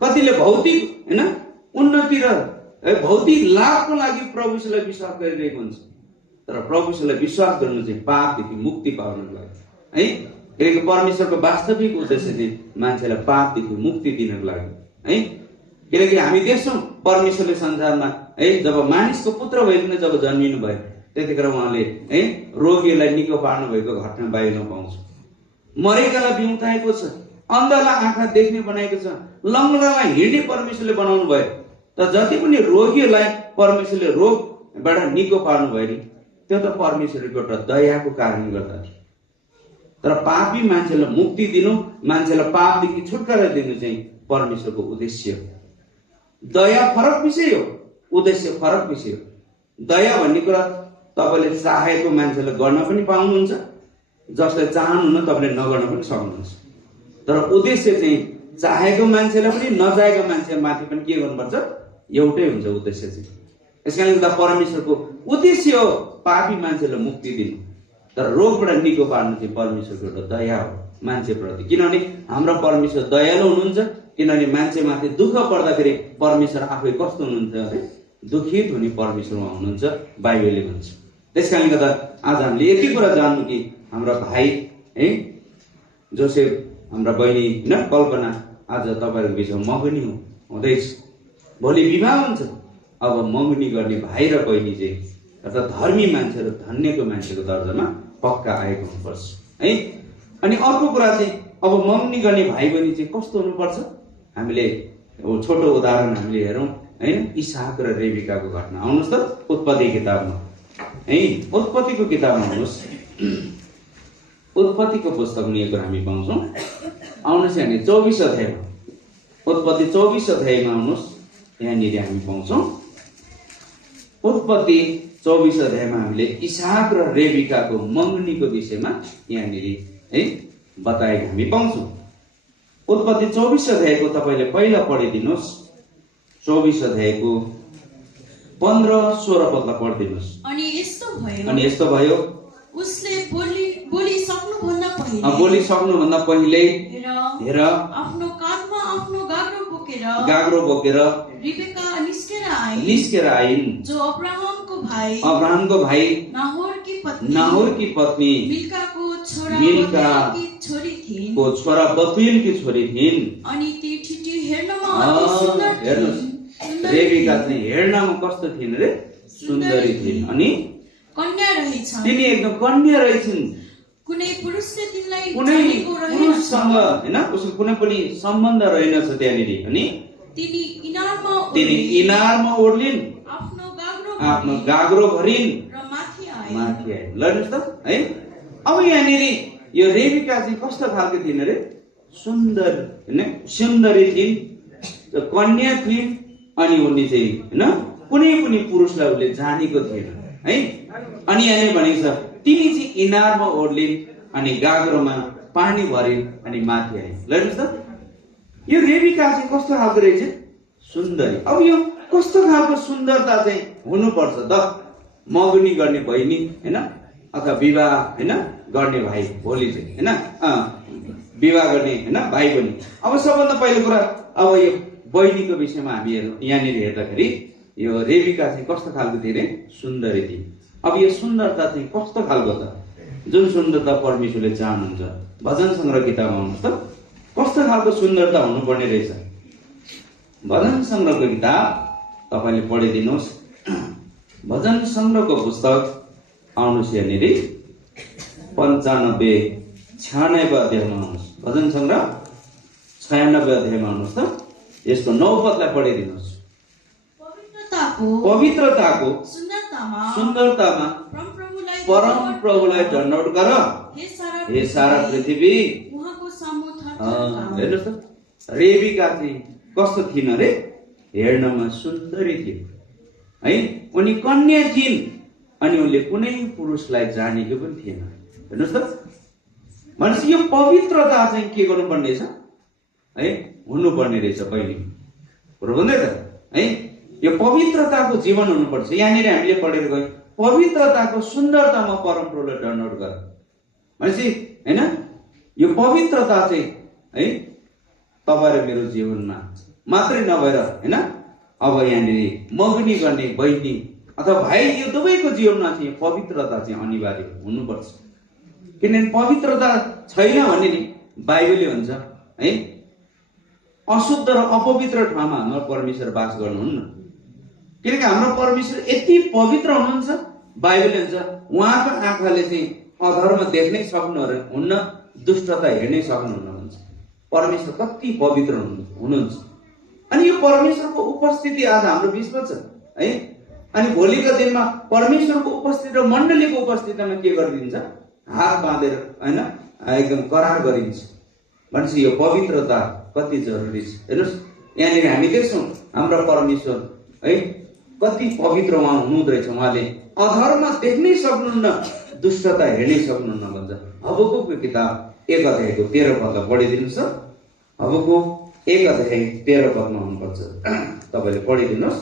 कतिले भौतिक हैन उन्नति र भौतिक लाभको लागि प्रभु यीशुलाई विश्वास गरिरहेको हुन्छ। तर प्रभु यीशुलाई विश्वास गर्नु चाहिँ पापदेखि मुक्ति पाउनको लागि है। किनकि परमेश्वरको वास्तविक उद्देश्य चाहिँ मान्छेलाई पापदेखि मुक्ति दिनको लागि है। किनकि हामी देख्छौँ परमेश्वरले संसारमा है जब मानिसको पुत्र भइकन जब जन्मिनु भयो, त्यतिखेर उहाँले है रोगीलाई निको पार्नु भएको घटना बाहिर पाउँछ। मरेकालाई बिउताएको छ, अन्धलाई आँखा देख्ने बनाएको छ, लङ्गडालाई हिँड्ने परमेश्वरले बनाउनु भयो। त जति पनि रोगीहरूलाई परमेश्वरले रोगबाट निको पार्नु भयो नि, त्यो त परमेश्वरको एउटा दयाको कारणले गर्दा थियो। तर पापी मान्छेलाई मुक्ति दिनु, मान्छेलाई पापदेखि छुटकारा दिनु चाहिँ परमेश्वरको उद्देश्य हो। दया फरक विषय हो, उद्देश्य फरक विषय हो। दया भन्ने कुरा तपाईँले चाहेको मान्छेलाई गर्न पनि पाउनुहुन्छ, जसलाई चाहनुहुन्न तपाईँले नगर्न पनि सक्नुहुन्छ। तर उद्देश्य चाहिँ चाहेको मान्छेलाई पनि नचाहेको मान्छे माथि पनि के गर्नुपर्छ? एउटै हुन्छ उद्देश्य चाहिँ। यसकारण गर्दा परमेश्वरको उद्देश्य हो पापी मान्छेलाई मुक्ति दिनु, तर रोगबाट निको पार्नु चाहिँ परमेश्वरको एउटा दया हो मान्छेप्रति। किनभने हाम्रो परमेश्वर दयालु हुनुहुन्छ। किनभने मान्छे माथि दुःख पर्दाखेरि परमेश्वर आफै कस्तो हुनुहुन्छ भने दुखित हुने परमेश्वर हुनुहुन्छ, बाइबलले भन्छ। त्यसकारणले गर्दा आज हामीले यति कुरा जान्नु कि हाम्रा भाइ है जोसेफ, हाम्रा बहिनी होइन कल्पना, आज तपाईँहरूको बिचमा मगनी हुँदैछ, भोलि विवाह हुन्छ। अब मगनी गर्ने भाइ र बहिनी चाहिँ अर्थात् धर्मी मान्छे र धन्यको मान्छेको दर्जामा पक्का आएको हुनुपर्छ है। अनि अर्को कुरा चाहिँ अब मगनी गर्ने भाइ बहिनी चाहिँ कस्तो हुनुपर्छ? हामीले छोटो उदाहरण हामीले हेरौँ होइन, इसाक र रेबिकाको घटना। आउनुहोस् त उत्पत्ति किताबमा है, उत्पत्तिको किताबमा आउनुहोस्। उत्पत्तिको पुस्तकमा यो कुरा हामी पाउँछौँ। आउनुहोस् यहाँनिर 24 अध्यायमा, उत्पत्ति 24 अध्यायमा आउनुहोस्। यहाँनिर हामी पाउँछौँ उत्पत्ति 24 अध्यायमा हामीले इसाक र रेबिकाको मगनीको विषयमा यहाँनिर है बताएको हामी पाउँछौँ। उत्पत्ति 24 अध्यायको तपाईँले पहिला पढिदिनुहोस्। 24 अध्यायको 15-16 पदलाई पढिदिनुहोस्। अनि यस्तो भयो उसले बोली सक्नुभन्दा पहिले हेर आफ्नो काँधमा आफ्नो गाग्रो बोकेर रिबेका निस्केर आइन्, जो अब्राहमको भाइ नाहोरकी पत्नी मिल्काको छोरा बतुएलकी छोरी थिइन्। अनि ती ठिटी हेर्नमा हेर्नुहोस्, रेबिका चाहिँ हेर्नमा कस्तो थिइन् रे? सुन्दरी थिइन्। अनि कन्या रहेछ, तिनी एकदम कन्या रहेछन्। कुनै पुरुषले तिनलाई कुनै पुरुषसँग हैन उसको कुनै पनि सम्बन्ध रहेनछ त्यहाँनिर। अनि तिनी इनारमा ओर्लिन्, आफ्नो गाग्रो भरिन् र माथि आइन्। ल हेर्नुहोस् त है। अब यहाँनिर यो रेबिका चाहिँ कस्तो खालको थिइन् रे? सुन्दर हैन, सुन्दरी थिइन्, कन्या थिइन् अनि उनले चाहिँ होइन कुनै पनि पुरुषलाई उसले जानेको थिएन है। अनि यहाँनिर भनेको छ तिनी चाहिँ इनारमा ओर्लिन् अनि गाग्रोमा पानी भरिन् अनि माथि आइन्। ल हेर्नुहोस् त यो रेबिका चाहिँ कस्तो खालको रहेछ? सुन्दरी। अब यो कस्तो खालको सुन्दरता चाहिँ हुनुपर्छ त? मगनी गर्ने बहिनी होइन अथवा विवाह होइन गर्ने भाइ भोलि चाहिँ होइन विवाह गर्ने होइन भाइ बहिनी। अब सबभन्दा पहिलो कुरा अब यो बहिनीको विषयमा हामी यहाँनिर हेर्दाखेरि यो रेबिका चाहिँ कस्तो खालको थिए अरे? सुन्दरी थिए। अब यो सुन्दरता चाहिँ कस्तो खालको त? जुन सुन्दरता परमेश्वरले चाहनुहुन्छ। भजन सङ्ग्रह किताबमा आउनुहोस् त कस्तो खालको सुन्दरता हुनुपर्ने रहेछ। भजन सङ्ग्रहको किताब तपाईँले पढिदिनुहोस्। भजन सङ्ग्रहको पुस्तक आउनुहोस् यहाँनिर 95-96 अध्यायमा आउनुहोस्। भजन सङ्ग्रह 96 अध्यायमा आउनुहोस् त यसको 9 पदलाई पढिदिनुहोस्। पवित्रताको सुन्दरतामा परम प्रभुलाई दण्डवत गर हे सारा पृथ्वी। हेर्नुहोस् त रेबिका चाहिँ कस्तो थिइन् अरे? हेर्नमा सुन्दरी थिइन् है। उनी कन्या थिइन् अनि उनले कुनै पुरुषलाई जानेको पनि थिएन। हेर्नुहोस् त भनेपछि यो पवित्रता चाहिँ के गर्नुपर्ने रहेछ है? हुनुपर्ने रहेछ बहिनी। कुरो भन्दै त है यो पवित्रताको जीवन हुनुपर्छ। यहाँनिर हामीले पढेर गयौँ पवित्रताको सुन्दरतामा परमप्रभुलाई दण्डवत गर भनेपछि होइन यो पवित्रता चाहिँ है तपाईँ र मेरो जीवनमा मात्रै नभएर होइन अब यहाँनिर मगनी गर्ने बहिनी अथवा भाइ यो दुवैको जीवनमा चाहिँ पवित्रता चाहिँ अनिवार्य हुनुपर्छ। किनभने पवित्रता छैन भने नि बाइबलले भन्छ है अशुद्ध र अपवित्र ठाउँमा हाम्रो परमेश्वर वास गर्नुहुन्न। किनकि हाम्रो परमेश्वर यति पवित्र हुनुहुन्छ। बाइबलले भन्छ उहाँको आँखाले चाहिँ अधर्म देख्नै सक्नुहुन्न, दुष्टता हेर्नै सक्नुहुन्न भन्छ। परमेश्वर कति पवित्र हुनुहुन्छ। अनि यो परमेश्वरको उपस्थिति आज हाम्रो बिचमा छ है। अनि भोलिको दिनमा परमेश्वरको उपस्थिति र मण्डलीको उपस्थितिमा के गरिदिन्छ? हात बाँधेर होइन एकदम करार गरिन्छ। भनेपछि यो पवित्रता कति जरुरी छ। हेर्नुहोस् यहाँनिर हामी देख्छौँ हाम्रो परमेश्वर है कति पवित्र उहाँ हुनुहुँदो रहेछ। उहाँले अधर्म देख्नै सक्नुहुन्न, दुष्टता हेर्नै सक्नुहुन्न भन्छ। हबकुकको किताब 1 अध्यायको 13 पदलाई पढिदिनुहोस्। हबकुक 1 अध्याय 13 पदमा हुनुपर्छ। तपाईँले पढिदिनुहोस्।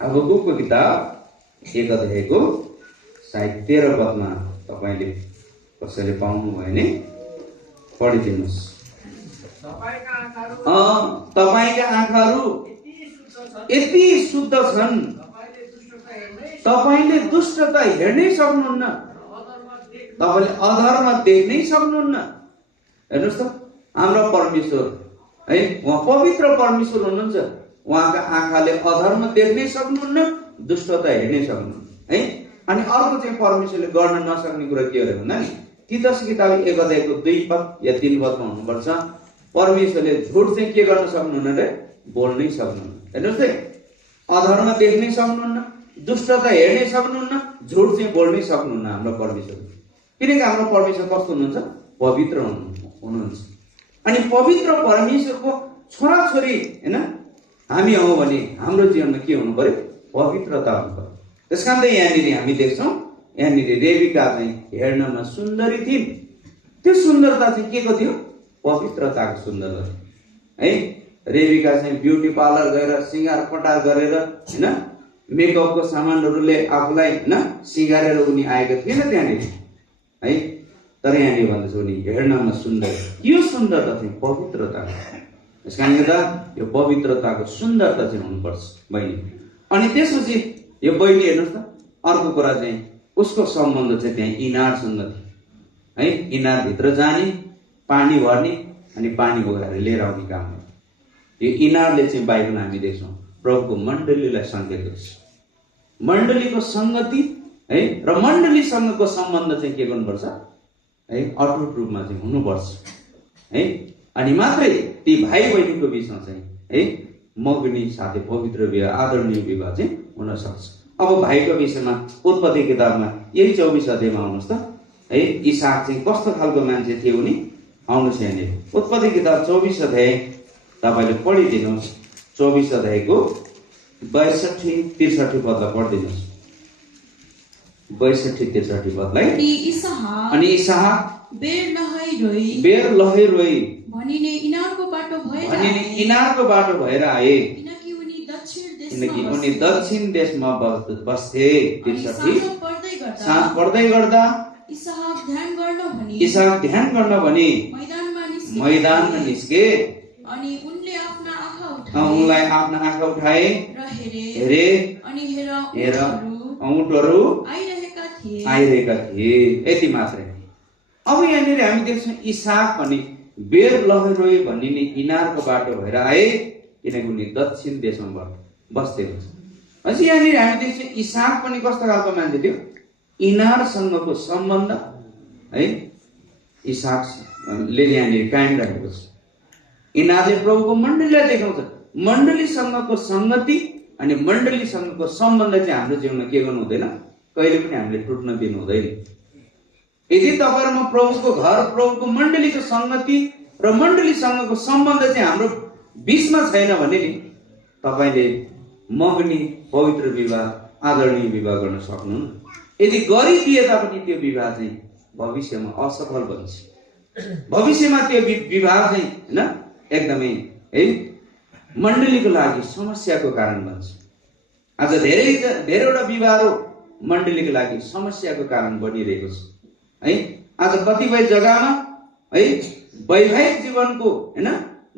हबकुकको किताब 1 अध्यायको सायद 13 पदमा तपाईँले कसैले पाउनु भयो भने पढिदिनुहोस्। तपाईँका आँखाहरू यति शुद्ध छन् तपाईँले दुष्टता हेर्नै सक्नुहुन्न, तपाईँले अधर्म देख्नै सक्नुहुन्न। हेर्नुहोस् त हाम्रो परमेश्वर है उहाँ पवित्र परमेश्वर हुनुहुन्छ। उहाँका आँखाले अधर्म देख्नै सक्नुहुन्न, दुष्टता हेर्नै सक्नुहुन्न है। अनि अर्को चाहिँ परमेश्वरले गर्न नसक्ने कुरा के हो भन्दा नि तीतस किताब 1 अध्यायको 2 पद या 3 पदमा हुनुपर्छ। परमेश्वरले झुट चाहिँ के गर्न सक्नुहुन्न रे? बोल्नै सक्नुहुन्न। हेर्नुहोस् है अधर्म देख्नै सक्नुहुन्न, दुष्टता हेर्नै सक्नुहुन्न, झुट चाहिँ बोल्नै सक्नुहुन्न हाम्रो परमेश्वर। किनकि हाम्रो परमेश्वर कस्तो हुनुहुन्छ? पवित्र हुनुहुन्छ। अनि पवित्र परमेश्वरको छोराछोरी होइन हामी हौँ भने हाम्रो जीवनमा के हुनु पर्यो? पवित्रता हुनु पर्यो। त्यस कारण यहाँनिर हामी देख्छौँ यहाँनिर रेबिका चाहिँ हेर्नमा सुन्दरी थिइन्। त्यो सुन्दरता चाहिँ के को थियो? पवित्रताको सुन्दरता है। रेबिका चाहिँ ब्युटी पार्लर गएर सिँगार पटार गरेर होइन मेकअपको सामानहरूले आफूलाई होइन सिँगारेर उनी आएको थिएन त्यहाँनिर है। तर यहाँनिर भन्दछ उनी हेर्नमा सुन्दर। यो सुन्दरता चाहिँ पवित्रता। त्यस कारणले गर्दा यो पवित्रताको सुन्दरता चाहिँ हुनुपर्छ बहिनी। अनि त्यसपछि यो बहिनी हेर्नुहोस् त अर्को कुरा चाहिँ उसको सम्बन्ध चाहिँ त्यहाँ इनारसँग थियो है। इनारभित्र जाने, पानी भर्ने अनि पानी बोकेर लिएर आउने काम हो। यो इनारले चाहिँ बाइबलमा हामी देख्छौँ प्रभुको मण्डलीलाई सङ्केत गर्छ। मण्डलीको सङ्गति है र मण्डलीसँगको सम्बन्ध चाहिँ के गर्नुपर्छ है? अटुट रूपमा चाहिँ हुनुपर्छ है। अनि मात्रै ती भाइ बहिनीको बिचमा चाहिँ है मगनी साथै पवित्र विवाह, आदरणीय विवाह चाहिँ हुन सक्छ। अब भाइको विषयमा उत्पत्ति किताबमा यही 24 अध्यायमा आउनुहोस् त है। इसाक चाहिँ कस्तो खालको मान्छे थियो उनी? आउनुहोस् यहाँनिर उत्पत्ति किताब 24 अध्याय तपाईँले पढिदिनुहोस्। 24 अध्यायको 62-63 पदलाई पढिदिनुहोस्। 62-63 पदलाई। अनि इसहाक बेर लहै रोई भनिने इनारको बाटो भएर आए, किनकि उनी किनकि उनी दक्षिण देशमा बस्थे। 63 साँझ पर्दै गर्दा इसहाक ध्यान गर्न भनी मैदानमा निस्के। अनि उनले उनलाई आफ्ना आँखा उठाए र हेरे, अनि हेर ऊँटहरू आइरहेका थिए। यति मात्रै। अब यहाँनिर हामी देख्छौँ इसहाक भने बेर लहै रोई भनिने इनारको बाटो भएर आए, किनकि उनी दक्षिण देशमा बस्थे। अझै यहाँनिर हामी देख्छौँ इसहाक पनि कस्तो खालको मान्छे थियो, इनारसँगको सम्बन्ध है इसहाकले यहाँनिर कायम राखेको छ। इनारले प्रभुको मण्डलीलाई देखाउँछ। मण्डलीसँगको सङ्गति अनि मण्डलीसँगको सम्बन्ध चाहिँ हाम्रो जीवनमा के गर्नु हुँदैन, कहिले पनि हामीले टुट्न दिनु हुँदैन। यदि तपाईँ म प्रभुको घर, प्रभुको मण्डलीको सङ्गति र मण्डलीसँगको सम्बन्ध चाहिँ हाम्रो बिचमा छैन भने नि तपाईँले मगनी पवित्र विवाह, आदरणीय विवाह गर्न सक्नुहुन्न। यदि गरिदिए तापनि त्यो विवाह चाहिँ भविष्यमा असफल बन्छ। भविष्यमा त्यो विवाह चाहिँ होइन एकदमै है मण्डलीको लागि समस्याको कारण बन्छ। आज धेरैवटा विवाहहरू मण्डलीको लागि समस्याको कारण बनिरहेको छ है। आज कतिपय जग्गामा है वैवाहिक जीवनको होइन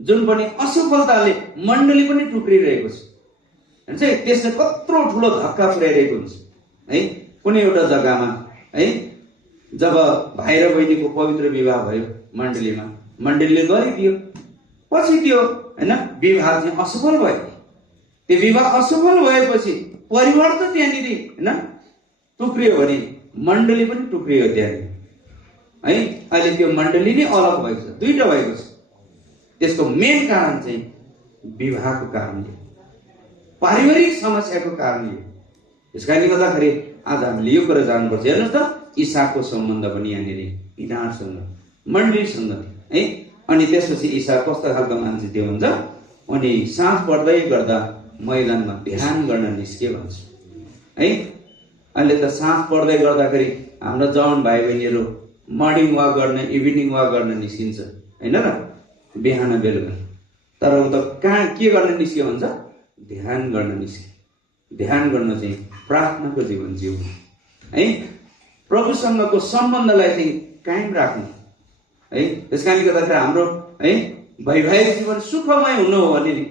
जुन पनि असफलताले मण्डली पनि टुक्रिरहेको छ हुन्छ। त्यसले कत्रो ठुलो धक्का पुर्याइरहेको हुन्छ है। कुनै एउटा जग्गामा है जब भाइ र बहिनीको पवित्र विवाह भयो मण्डलीमा, मण्डलीले गरिदियो, पछि त्यो होइन विवाह चाहिँ असफल भयो। त्यो विवाह असफल भएपछि परिवार त त्यहाँनिर होइन टुक्रियो भने मण्डली पनि टुक्रियो त्यहाँनिर है। अहिले त्यो मण्डली नै अलग भएको छ, दुईटा भएको छ। त्यसको मेन कारण चाहिँ विवाहको कारणले, पारिवारिक समस्याको कारणले। त्यस कारणले गर्दाखेरि आज हामीले यो कुरा जान्नुपर्छ। हेर्नुहोस् त, इसहाकको सम्बन्ध पनि यहाँनिर इनारसँग, मण्डलीसँग है। अनि त्यसपछि इसहाक कस्तो खालको मान्छे त्यो हुन्छ, अनि साँझ पर्दै गर्दा मैदानमा ध्यान गर्न निस्के भन्छ है। अहिले त साँझ पर्दै गर्दाखेरि हाम्रो जवान भाइ बहिनीहरू मर्निङ वाक गर्न, इभिनिङ वाक गर्न निस्किन्छ होइन र, बिहान बेलुका। तर ऊ त कहाँ के गर्न निस्क्यो भन्छ, ध्यान गर्न निस्क्यो। ध्यान गर्न चाहिँ प्रार्थनाको जीवन जिउ है, प्रभुसँगको सम्बन्धलाई चाहिँ कायम राख्नु है। त्यस कारणले गर्दाखेरि हाम्रो है वैवाहिक जीवन सुखमय हुनु हो भने नि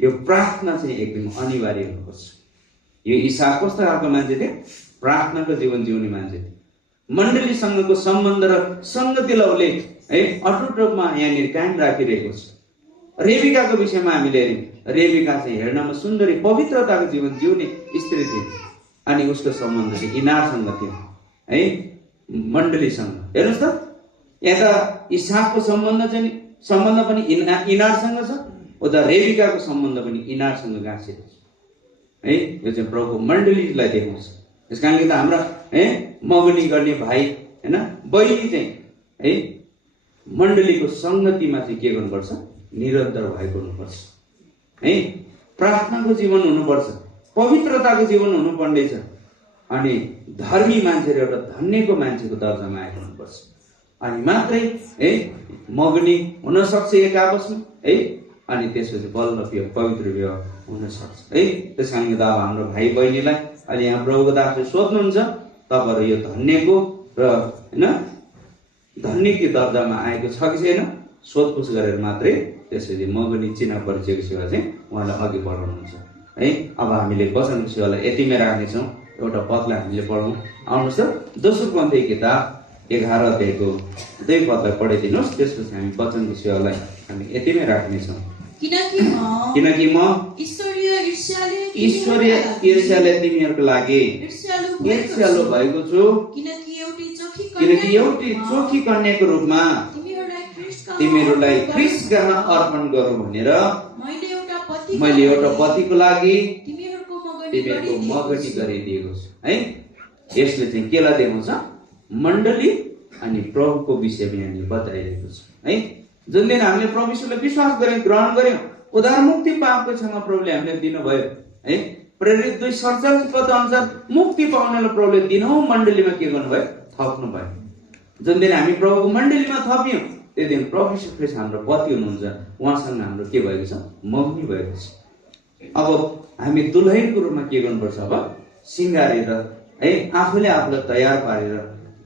यो प्रार्थना चाहिँ एकदम अनिवार्य हुनुपर्छ। यो इसहाक कस्तो खालको मान्छे थियो, प्रार्थनाको जीवन जिउने मान्छे थियो। मण्डलीसँगको सम्बन्ध र सङ्गतिलाई उसले है अटुट रूपमा यहाँनिर कायम राखिरहेको छ। रेबिकाको विषयमा हामीले हेर्यौँ, रेबिका चाहिँ हेर्नमा सुन्दरी पवित्रताको जीवन जिउने स्त्री थिए। अनि उसको सम्बन्ध चाहिँ इनारसँग थियो है, मण्डलीसँग। हेर्नुहोस् त, यता इसहाकको सम्बन्ध पनि इनारसँग छ, उता रेबिकाको सम्बन्ध पनि इनारसँग गाँसिएको छ है। यो चाहिँ प्रभुको मण्डलीलाई देखाउँछ। त्यस कारणले त हाम्रा है मगनी गर्ने भाइ होइन बहिनी चाहिँ है मण्डलीको सङ्गतिमा चाहिँ के गर्नुपर्छ, निरन्तर भएको हुनुपर्छ है। प्रार्थनाको जीवन हुनुपर्छ, पवित्रताको जीवन हुनुपर्नेछ। अनि धर्मी मान्छेले एउटा धन्यको मान्छेको दर्जामा आएको हुनुपर्छ। अनि मात्रै है मगनी हुन सक्छ एक आपसमा है। अनि त्यसपछि बल्ल पवित्र विवाह हुन सक्छ है। त्यस कारणले त अब हाम्रो भाइ बहिनीलाई अहिले यहाँ प्रभुको दासले सोध्नुहुन्छ, तपाईँहरू यो धन्यको र होइन धन्यको दर्जामा आएको छ कि छैन, सोधपुछ गरेर मात्रै त्यसपछि मगनी चिना परिचयको सेवा चाहिँ उहाँलाई अघि बढाउनुहुन्छ है। अब हामीले वचनको सेवालाई यतिमै राख्नेछौँ। एउटा पदलाई हामीले पढौँ। आउनुहोस् त, दोस्रो ग्रन्थी किताब 11 अध्यायको 2 पदलाई पढिदिनुहोस्। त्यसपछि हामी वचनको सेवालाई हामी यतिमै राख्नेछौँ। किनकि म ईश्वरीय ईर्ष्याले तिमीहरूको लागि ईर्ष्यालु भएको छु, किनकि एउटी चोखी कन्याको रूपमा तिमीहरूलाई ख्रीष्ट कहाँ अर्पण गरौँ भनेर मैले एउटा पतिको लागि तिमीहरूको मगनी गरिदिएको छु है। यसले चाहिँ केलाई देखाउँछ, मण्डली अनि प्रभुको विषयमा यहाँनिर बताइरहेको छ है। जुन दिन हामीले प्रभु यीशुलाई विश्वास गर्यौँ, ग्रहण गर्यौँ, उद्धार मुक्ति पापको क्षमा प्रभुले हामीले दिनुभयो है। प्रेरित 2:47 पद अनुसार मुक्ति पाउनलाई प्रभुले दिनौं मण्डलीमा के गर्नुभयो? थप्नुभयो। जुन दिन हामी प्रभुको मण्डलीमा थपियौं त्यो दिन प्रभु यीशु ख्रीष्ट हाम्रो पति हुनुहुन्छ, उहाँसँग हाम्रो के भएको छ? मगनी भएको छ। अब हामी दुलहीको रूपमा के गर्नुपर्छ? अब सिंगारेर है, आफूले आफूलाई तयार पारेर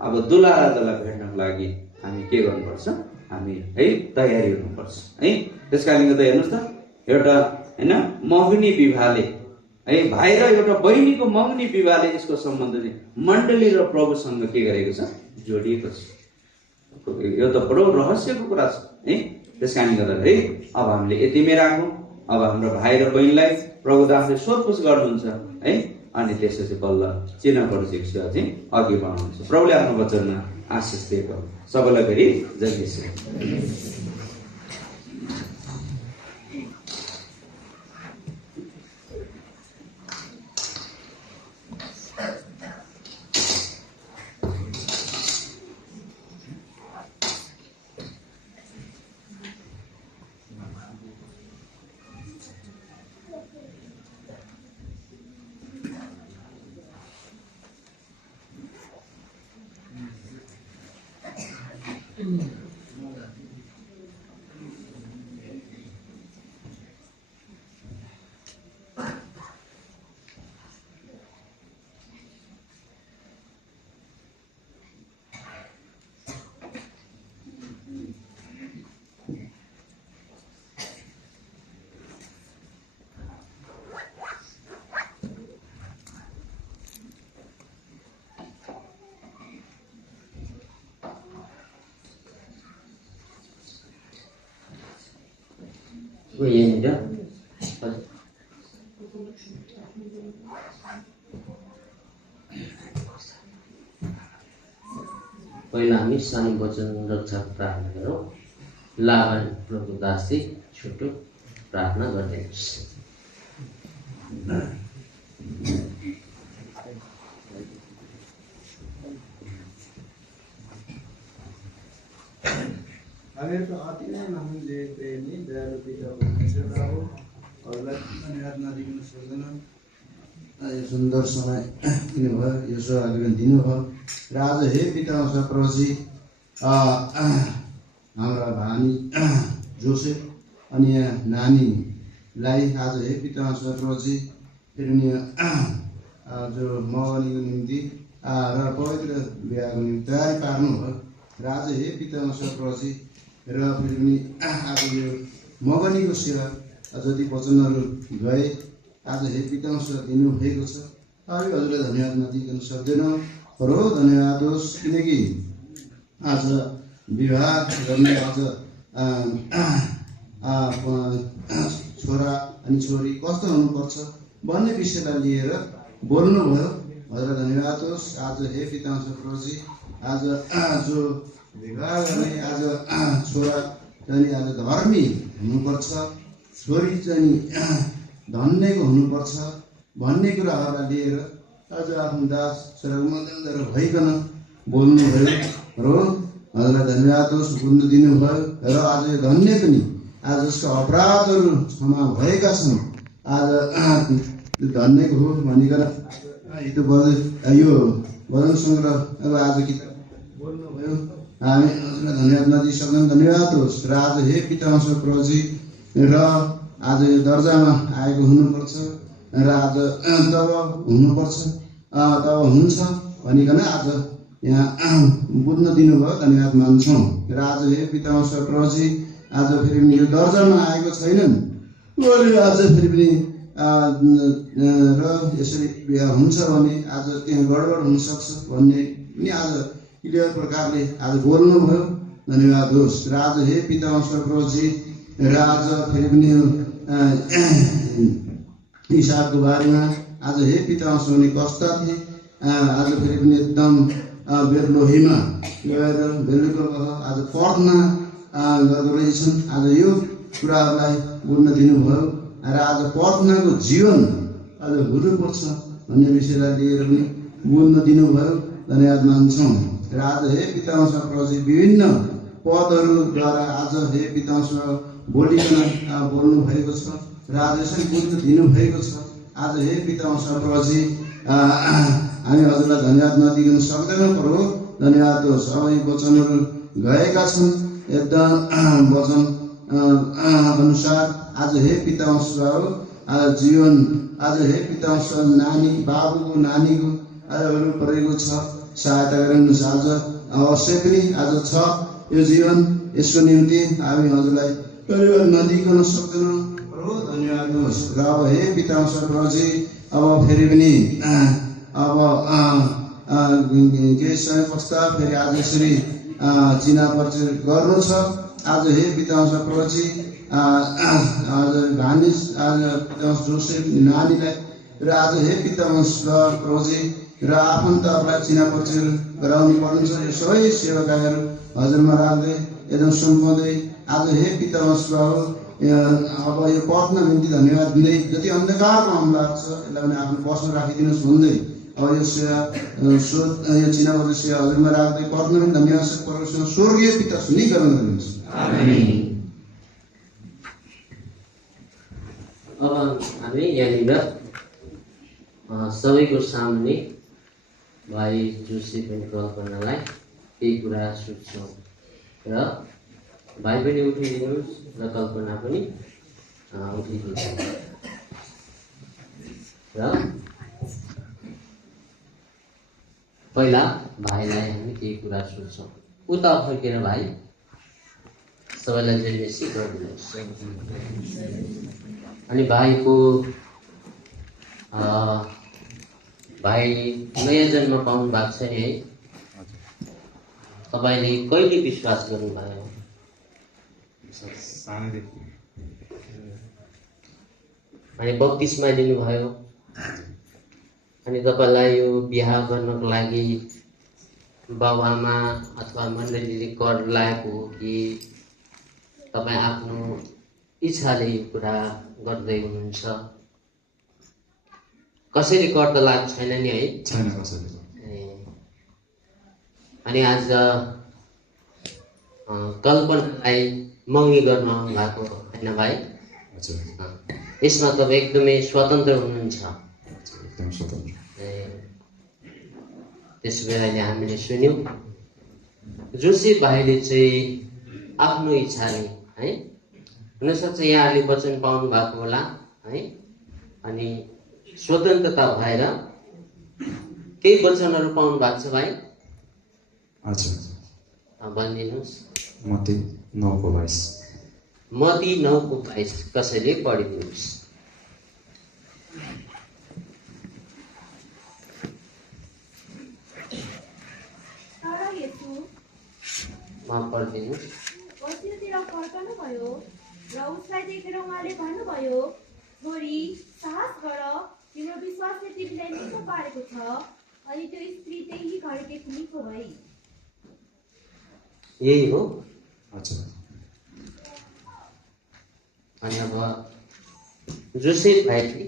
अब दुला राजालाई भेट्नको लागि हामी के गर्नुपर्छ? हामी है तयारी हुनुपर्छ है। त्यस कारणले गर्दा हेर्नुहोस् त, एउटा हैन मगनी विवाहले है, भाइ र एउटा बहिनीको मगनी विवाहले यसको सम्बन्ध चाहिँ मण्डली र प्रभुसँग के गरेको छ? जोडिएको छ। यो त बडो रहस्यको कुरा छ है। त्यस कारणले गर्दा है अब हामीले यतिमै राखौँ। अब हाम्रो भाइ र बहिनीलाई प्रभुदासले सोधपुछ गर्नुहुन्छ है, अनि त्यसपछि बल्ल चिना परिचय चाहिँ अघि बढाउनुहुन्छ। प्रभुले आफ्नो वचनमा आशिष दिएको सबैलाई फेरि जय मसीह। पहिला हामी सानो वचन रक्षा प्रार्थना गरौँ। लाभान प्रभु दासी छोटो प्रार्थना गरिदिनुहोस्। हामीहरूको अति नै महानले प्रेमी दयालु पिता परमेश्वर प्रभु, अरूलाई धन्यवाद नदिन सक्दैन। यो सुन्दर समय दिनुभयो, यो सेवाको दिनुभयो र आज हे पिता प्रभुजी, हाम्रा भानी जोसेफ अनि यहाँ नानीलाई आज हे पिता प्रभुजी फेरि जो मगनीको निम्ति र पवित्र बिहाको निम्ति तयारी पार्नुभयो र आज हे पिता प्रभुजी र फेरि पनि आज यो मगनीको सेवा जति वचनहरू गए आज हे पितामा दिनुभएको छ। हामी हजुरलाई धन्यवाद नदिकन सक्दैनौँ। हो धन्यवाद होस्, किनकि आज विवाह गर्ने आज छोरा अनि छोरी कस्तो हुनुपर्छ भन्ने विषयलाई लिएर बोल्नुभयो। हजुरलाई धन्यवाद होस्। आज हे पिता प्रभुजी, आज जो विवाह गर्ने आज छोरा चाहिँ आज धर्मी हुनुपर्छ, छोरी चाहिँ धन्यको हुनुपर्छ भन्ने कुराहरूलाई लिएर आज आफ्नो दास छोराको मध्येबाट भइकन बोल्नुभयो। र हजुरलाई धन्यवाद होस्, बोल्नु दिनुभयो। र आज यो धन्य पनि आज जसका अपराधहरू क्षमा भएका छन् आज धन्यको हो भनिकन यो वचन सङ्ग्रह अब आज किताब बोल्नुभयो। हामी हजुरलाई धन्यवाद नदिइसक्दैन, धन्यवाद होस्। र आज हे पिता प्रभुजी, र आज यो दर्जामा आएको हुनुपर्छ र आज तब हुनुपर्छ तब हुन्छ भनिकन आज यहाँ बुझ्न दिनुभयो, धन्यवाद मान्छौँ। र आज हे पिता प्रभुजी, आज फेरि पनि यो दर्जामा आएको छैनन्, आज फेरि पनि र यसरी बिहा हुन्छ भने आज त्यहाँ गडबड हुनसक्छ भन्ने पनि आज क्लियर प्रकारले आज बोल्नुभयो। धन्यवाद होस्। र आज हे पिता प्रभुजी, र आज फेरि पनि इसाकको बारेमा आज हे पिता उनी कस्ता थिए, आज फेरि पनि एकदम बेरलोहीमा गएर बेलुका आज प्रार्थना गर्दो रहेछन्। आज यो कुराहरूलाई बोल्न दिनुभयो र आज प्रार्थनाको जीवन आज हुनुपर्छ भन्ने विषयलाई लिएर पनि बोल्न दिनुभयो। धन्यवाद मान्छौँ। र आज हे पिता प्रभुजी, विभिन्न पदहरूद्वारा आज हे पिता बोलिकन बोल्नु भएको छ र आज यसरी बुझ्न दिनुभएको छ। आज हे पितामह प्रभुजी हामी हजुरलाई धन्यवाद नदिन सक्दैनौँ प्रभु। धन्यवाद होस्। अब यी वचनहरू गएका छन् एकदम वचन अनुसार। आज हे पितामह आज जीवन, आज हे पितामह नानी बाबुको नानीको आजहरू परेको छ, सहायता गरिदिनुहोस्। आज अवश्य पनि आज छ यो जीवन, यसको निम्ति हामी हजुरलाई धन्यवाद नदिन सक्दैनौँ प्रभु। धन्यवाद होस्। र अब हे पितामह प्रभुजी अब फेरि पनि अब केही समय पश्चात फेरि आज यसरी चिना परिचय गर्नु छ। आज हे पितामह प्रभुजी आज भानिस आज पितामह जोसेफ नानीलाई र आज हे पितामह प्रभुजी र आफन्तहरूलाई चिना परिचय गराउनु पर्नेछ। यो सबै सेवाकाहरू हजुरमा राख्दै एकदम सुम्पाउँदै आज हे पितामह प्रभु अब यो पढ्न निम्ति धन्यवाद दिँदै जति अन्धकारमा हमला छ यसलाई पनि आफ्नो बस्न राखिदिनुहोस् भन्दै अब यो सेवा यो चिना परिचय सेवा हजुरमा राख्दै पढ्न पनि धन्यवाद परमेश्वर स्वर्गीय पिता सुनिकरण गर्नुहोस्। अब हामी यहाँनिर सबैको सामने भाइ जोसेफ एन्ड कल्पनालाई केही कुरा सोध्छौँ र भाइ पनि उठिदिनुहोस् र कल्पना पनि उठिदिनुहोस् र पहिला भाइलाई हामी केही कुरा सोध्छौँ। उता फर्केर भाइ सबैलाई जय मसीह गरिदिनुहोस्। अनि भाइको भाइ नयाँ जन्म पाउनु भएको छ नि है? तपाईँले कहिले विश्वास गर्नुभयो? अनि बत्तिसमा लिनुभयो। अनि तपाईँलाई यो बिहा गर्नको लागि बाबुआमा अथवा मण्डलीले कर लागेको हो कि तपाईँ आफ्नो इच्छाले यो कुरा गर्दै हुनुहुन्छ? कसैले कर त लागेको छैन नि है? छैन कसैले। अनि आज कल्पनालाई मङ्गी गर्न भएको होइन भाइ? यसमा तपाईँ एकदमै स्वतन्त्र हुनुहुन्छ। एकदम स्वतन्त्र। त्यसो भए अहिले हामीले सुन्यौँ जोसेफ भाइले चाहिँ आफ्नो इच्छाले है, हुनसक्छ यहाँहरूले वचन पाउनु भएको होला है, अनि स्वतन्त्रता भएर केही वचनहरू पाउनु भएको छ भाइ? भनिदिनुहोस्। मत्ती 9:22। मत्ती 9:22 कसैले पढिदिनुहोस्। पढिदिनुहोस्। पछितिर फर्कनुभयो र उसलाई देखेर उहाँले भन्नुभयो, छोरी साहस गर, तिम्रो विश्वासले तिमीलाई निको पारेको छ। अनि त्यो स्त्री त्यही घरदेखि निको भई। यही हो। अनि अब जोसेफ भाइले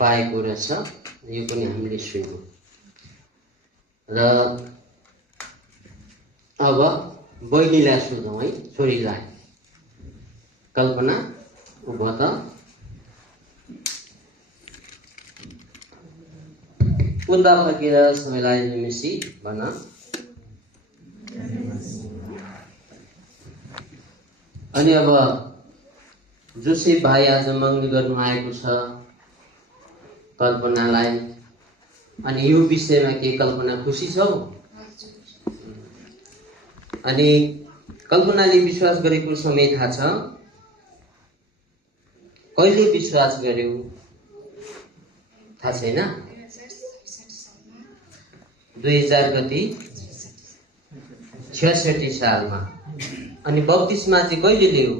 पाएको रहेछ, यो पनि हामीले सुन्यौँ। र अब बहिनीलाई सोधौँ है, छोरीलाई। कल्पना उभो त। उता फर्केर सबैलाई मिसी भन। अनि अब जोसेफ भाइ आज मङ्गनी गर्नु आएको छ कल्पनालाई। अनि यो विषयमा के कल्पना खुसी छौ? अनि कल्पनाले विश्वास गरेको समय थाहा छ? कहिले विश्वास गर्यो थाहा छैन? 2066 सालमा। अनि बत्तिसमा चाहिँ कहिले लियो?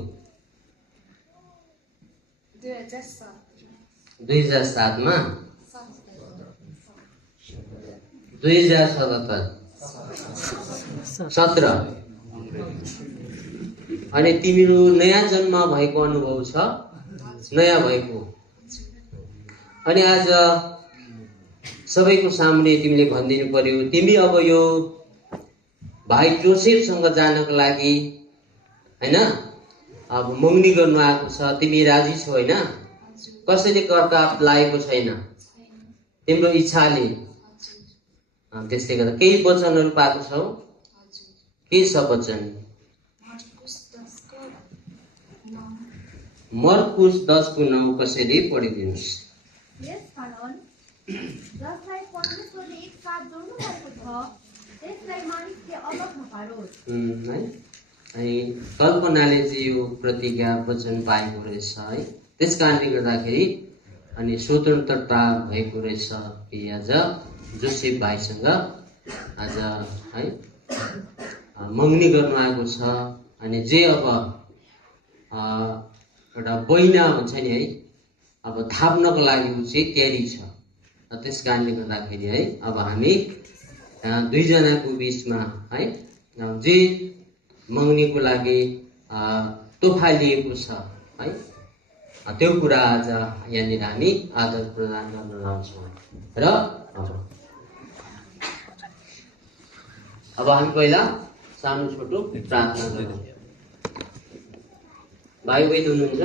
2007 मा। 2017 अनि तिमीहरू नयाँ जन्म भएको अनुभव छ? नयाँ भएको। अनि आज सबैको सामने तिमीले भनिदिनु पर्यो, तिमी अब यो भाइ जोसेफसँग जानको लागि हैन अब मगनी गर्नु आएको छ, तिमी राजी छौ होइन? कसैले करताप लागेको छैन तिम्रो इच्छाले। त्यसले गर्दा केही वचनहरू पाएको छौ? के छ वचन? मर्कुस 10:9 कसैले पढिदिनुहोस्। यसकारण जसलाई परमेश्वरले एकसाथ जोड्नु भएको छ त्यसलाई मानिसले अलग नपारोस्। है, अनि कल्पनाले चाहिँ यो प्रतिज्ञा वचन पाएको रहेछ है। त्यस कारणले गर्दाखेरि अनि स्वतन्त्रता भएको रहेछ कि आज जोसेफ भाइसँग आज है मगनी गर्नु आएको छ। अनि जे अब एउटा बैना हुन्छ नि है, अब थाप्नको लागि ऊ चाहिँ तयारी छ। त्यस कारणले गर्दाखेरि है अब हामी दुईजनाको बिचमा है जे मगनीको लागि तोहफा लिएको छ है त्यो कुरा आज यहाँनिर हामी आदर प्रदान गर्न लाउँछौँ। र अब हामी पहिला सानो छोटो प्रार्थना गरौँ। भाइ बहिनी हुनुहुन्छ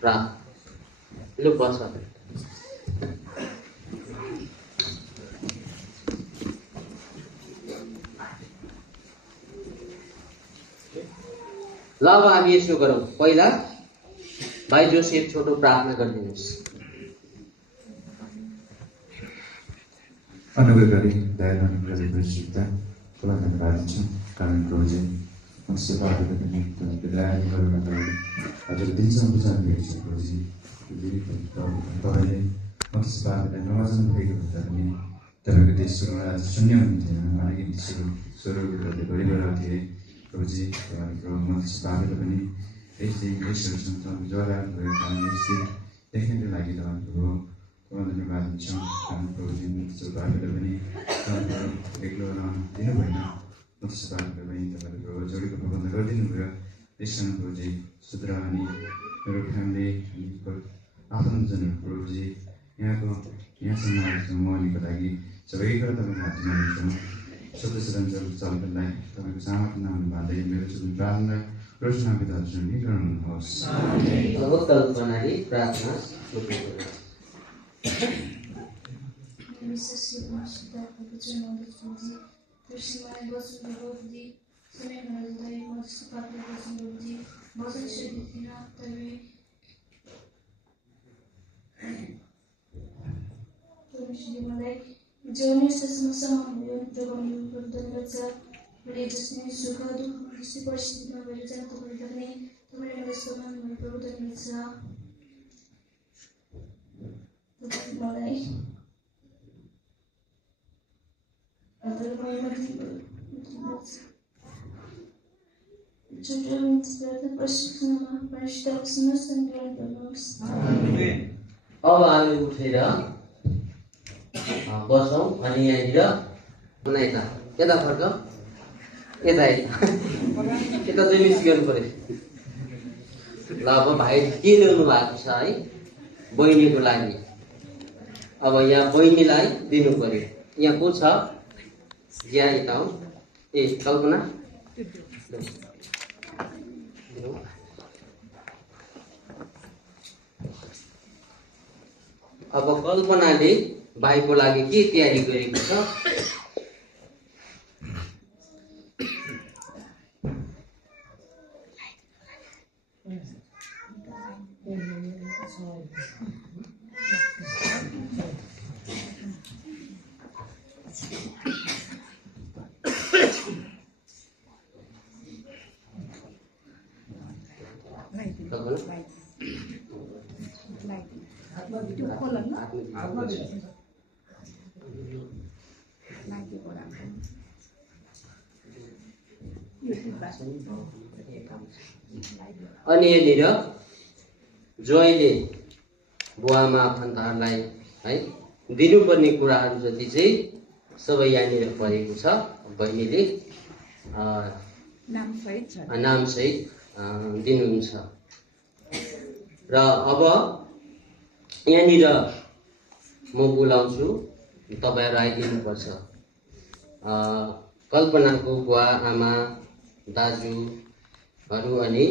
प्रार्थना लु बस। ल अब हामी यसो गरौँ, पहिला भाइ जोसेफ छोटो प्रार्थना गरिदिनुहोस्। अनुग्रहकारी दयालु अनुग्रह परिशुद्ध तपाईँलाई धन्यवाद दिन्छौँ। कारण प्रभुजी मनुष्य पापबाट पनि तपाईँको दया अनुग्रहबाट हजुरले दिनसम्म विचार गरिन्छ। प्रभुजी तपाईँले मनुष्य पापबाट नवचन भएको हुँदा पनि तपाईँको देशमा आज शून्य हुन्थेन, अनेक स्वरूपहरूले गरिरहेको थिए। प्रभुजी तपाईँको मनुष्य पापबाट पनि यस्तै देशहरूसँग ज्वरा भएको कारण यस्तै देख्नको लागि तपाईँको धन्यवाद दिन्छौँ। कारण प्रभुजी मनुष्य पापबाट पनि तपाईँको एक्लो रहन दिनु भएन, मनुष्य पापबाट पनि तपाईँको जोडीको प्रबन्ध गरिदिनु भयो। त्यससँग प्रभुजी सुध्र अनि मेरो फ्यामिली आफन्तजनहरू प्रभुजी यहाँसम्म आएको मौनीको लागि सबै कुरा तपाईँको हातमा दिन्छौँ। सदस्यजनहरू चालकलाई तपाईँको सामर्थ्य नामले भन्दै मेरो जुन प्रार्थना रोशना पिता जुन गराउनुहोस्। अब कल्पनाले प्रार्थना सुरु गरौँ। जीवन समस्या जोगाउनु धन्यवाद छ। मैले जसले सुख दुःख कृषि परिस्थितिमा भएर जान तपाईँले पनि तपाईँले मलाई सम्मान गर्नुभएको धन्यवाद छ। मलाई अब हामी उठेर बसौँ अनि यहाँनिर यता फर्क यता यता चाहिँ मिस गर्नु पर्यो। ल अब भाइ के ल्याउनु भएको छ है बहिनीको लागि। अब यहाँ बहिनीलाई दिनु पर्यो। यहाँ को छ? यहाँ यता हो। ए कल्पना अब कल्पनाले भाइको लागि के तयारी गरेको छ? अनि यहाँनिर ज्वाइँले बुवामा आफन्तहरूलाई है दिनुपर्ने कुराहरू जति चाहिँ सबै यहाँनिर परेको छ। बहिनीले नामसहित दिनुहुन्छ। र अब यहाँनिर म बोलाउँछु, तपाईँहरू आइदिनुपर्छ। कल्पनाको बुवा आमा दाजु अनि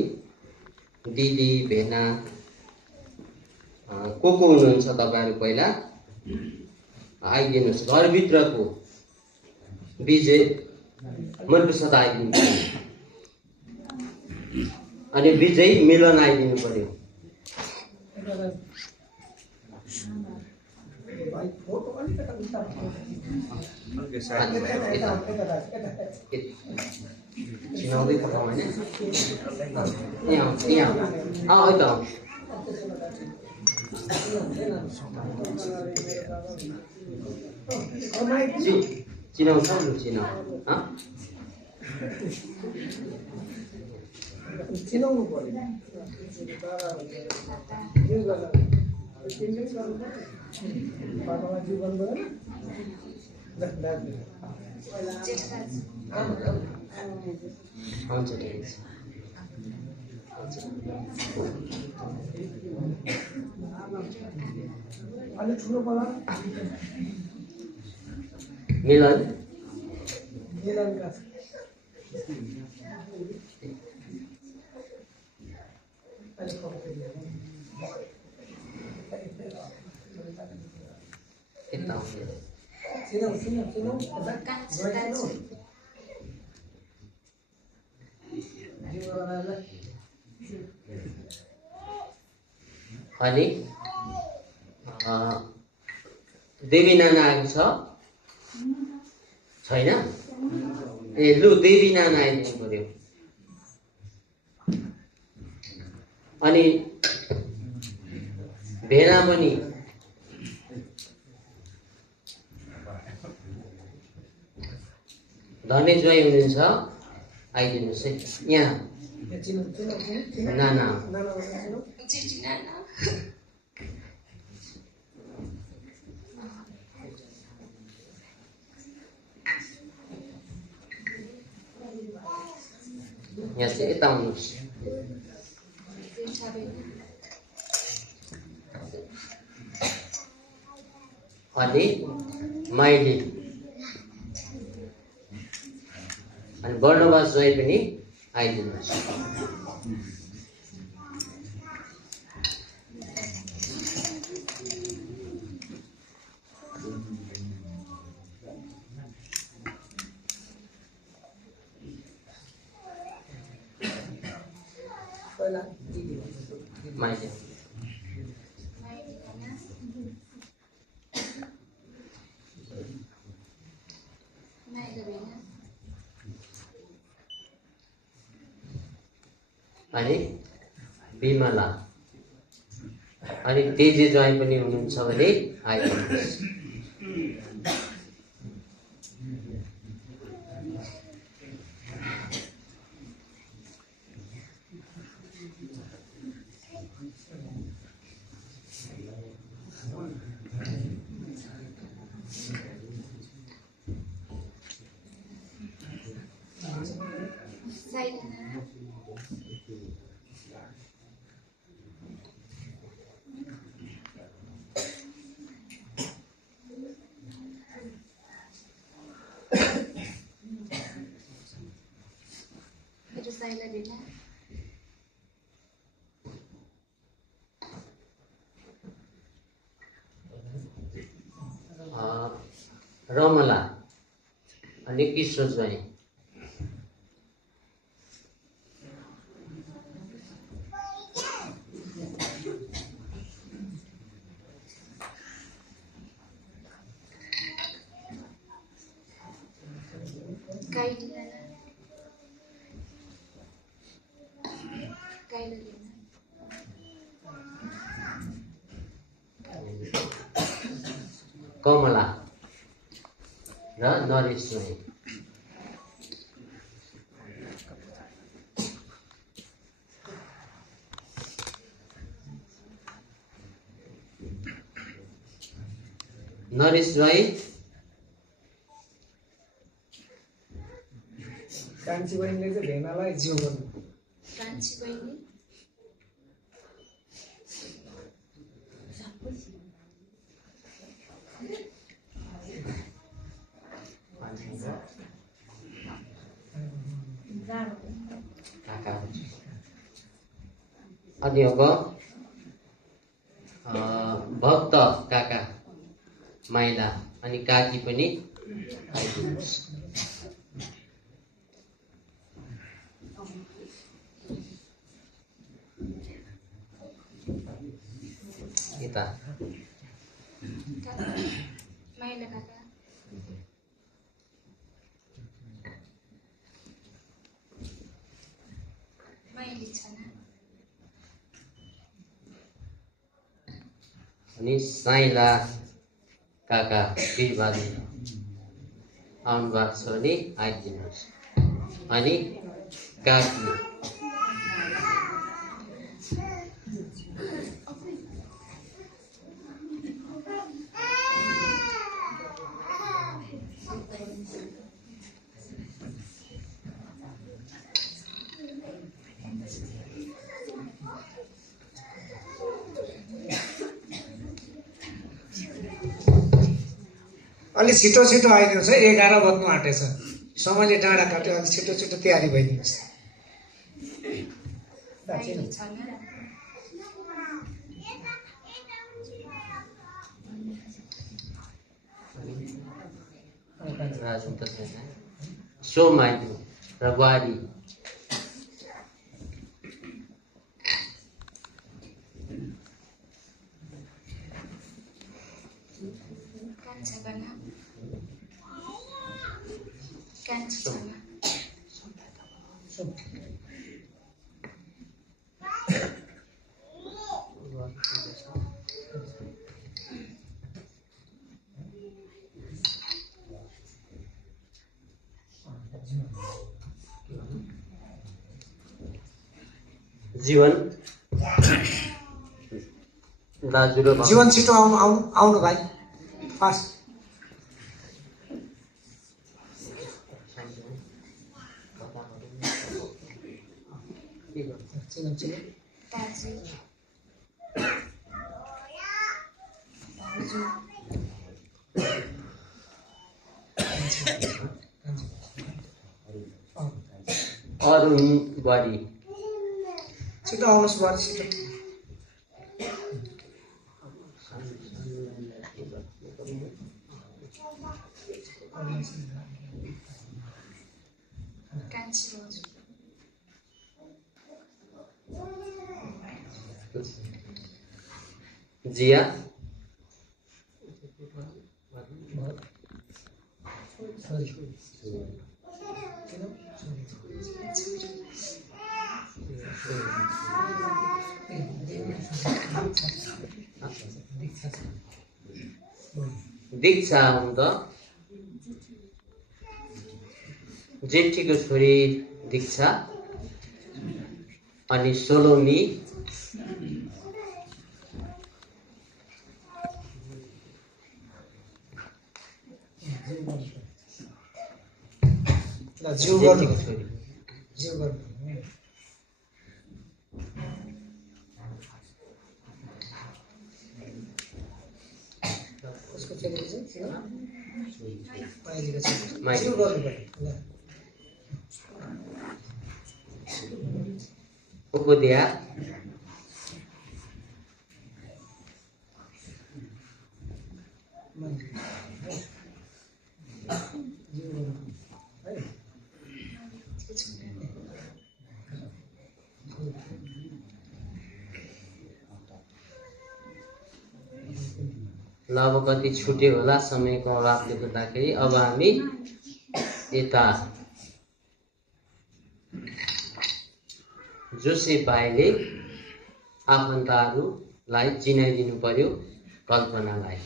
दिदी भेना को हुनुहुन्छ तपाईँहरू पहिला आइदिनुहोस्। घरभित्रको विजय मन्टु सदा आइदिनु पर्यो अनि विजय मिलन आइदिनु पर्यो। चिनाउँदै पठाउँ होइन यहाँ त चिनाउँछौ लु चिनाउ चिनाउनु पर्यो जीवन हुन्छ ठिकै छ। अलिक ठुलो पला मिलन मिलनका यता चिनाउ चिनाउ चिनाउ अनि देवी नाना आएको छ छैन? ए लु देवी नाना आइदिनु पर्यो। अनि भेना पनि धने ज्वाइँ हुनुहुन्छ आइदिनुहोस् है यहाँ नाना यहाँ चाहिँ यता आउनुहोस्। अनि माइली अनि वर्णवास ज्वाइँ पनि आइदिनुहोस्। माइली अनि विमला अनि तेजे ज्वाइँ पनि हुनुहुन्छ भने आइदिनुहोस्। रमला अनि किशोर ज्वाइँ कमला र नरेश ज्वाइँ नरेश ज्वाइँ कान्छी बहिनीले चाहिँ भेनालाई जिउ गर्नु कान्छी बहिनी काका अनि अब भक्त काका माइला अनि काकी पनि आइदिनुहोस्। यता माइला काका माइली छना अनि साइला काका बिरबादी आउनु भएको छ भने आइदिनुहोस्। अनि काकी अलिक छिटो छिटो आइदिनुहोस् है, 11 बज्नु आँटेछ, समयले डाँडा काट्यो। अलिक छिटो छिटो तयारी भइदिनुहोस्। सोमाइदिनु र बुहारी जीवन दाजु र जीवन छिटो आउनु भाइ, फास्ट। अरुण बुहारी छिटो आउनुहोस् बुहारी, छिटो। जिया दीक्षा हुन त जेठीको छोरी दीक्षा अनि सोलोमी जिउ गर्नु, जिउ गर्नु। उसको छोरी चाहिँ माइलीको छोरी, जिउ गर्नु पर्यो। उपद्या ल अब कति छुट्यो होला समयको अभावले गर्दाखेरि अब हामी यता जोसे भाइले आफन्तहरूलाई चिनाइदिनु पर्यो कल्पनालाई।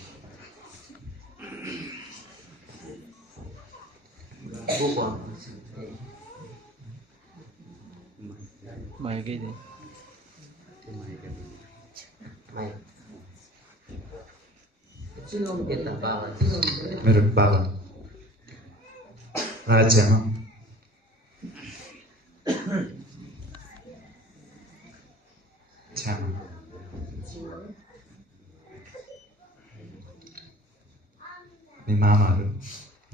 मेरो बाबा राज्यमा छ्यामा अनि मामाहरू,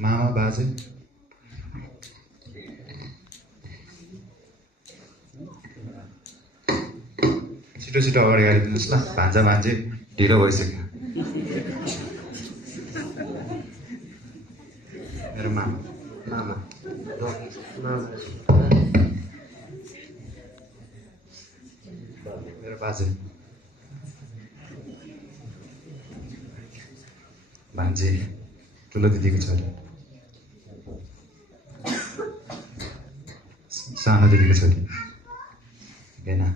मामा बाजे छिटो छिटो अगाडि गाडिदिनुहोस् ल, भान्जा भान्जे ढिलो भइसक्यो। मेरो मामा मामा मेरो बाजे भान्जे ठुलो दिदीको छोरी सानो दिदीको छोरी हेना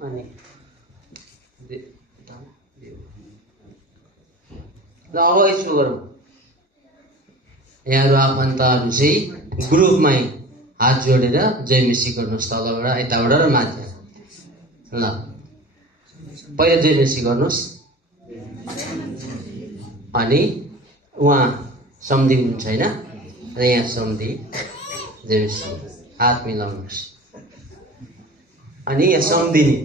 अनि ल अब यसो गरौँ, यहाँहरू आफन्तहरू चाहिँ ग्रुपमै हात जोडेर जयमेसी गर्नुहोस्, तलबाट यताबाट र माथि। ल पहिला जयमेसी गर्नुहोस्, अनि उहाँ सम्धि हुनुहुन्छ होइन, अनि यहाँ सम्धि जयमेसी हात मिलाउनुहोस्, अनि यहाँ सम्धिने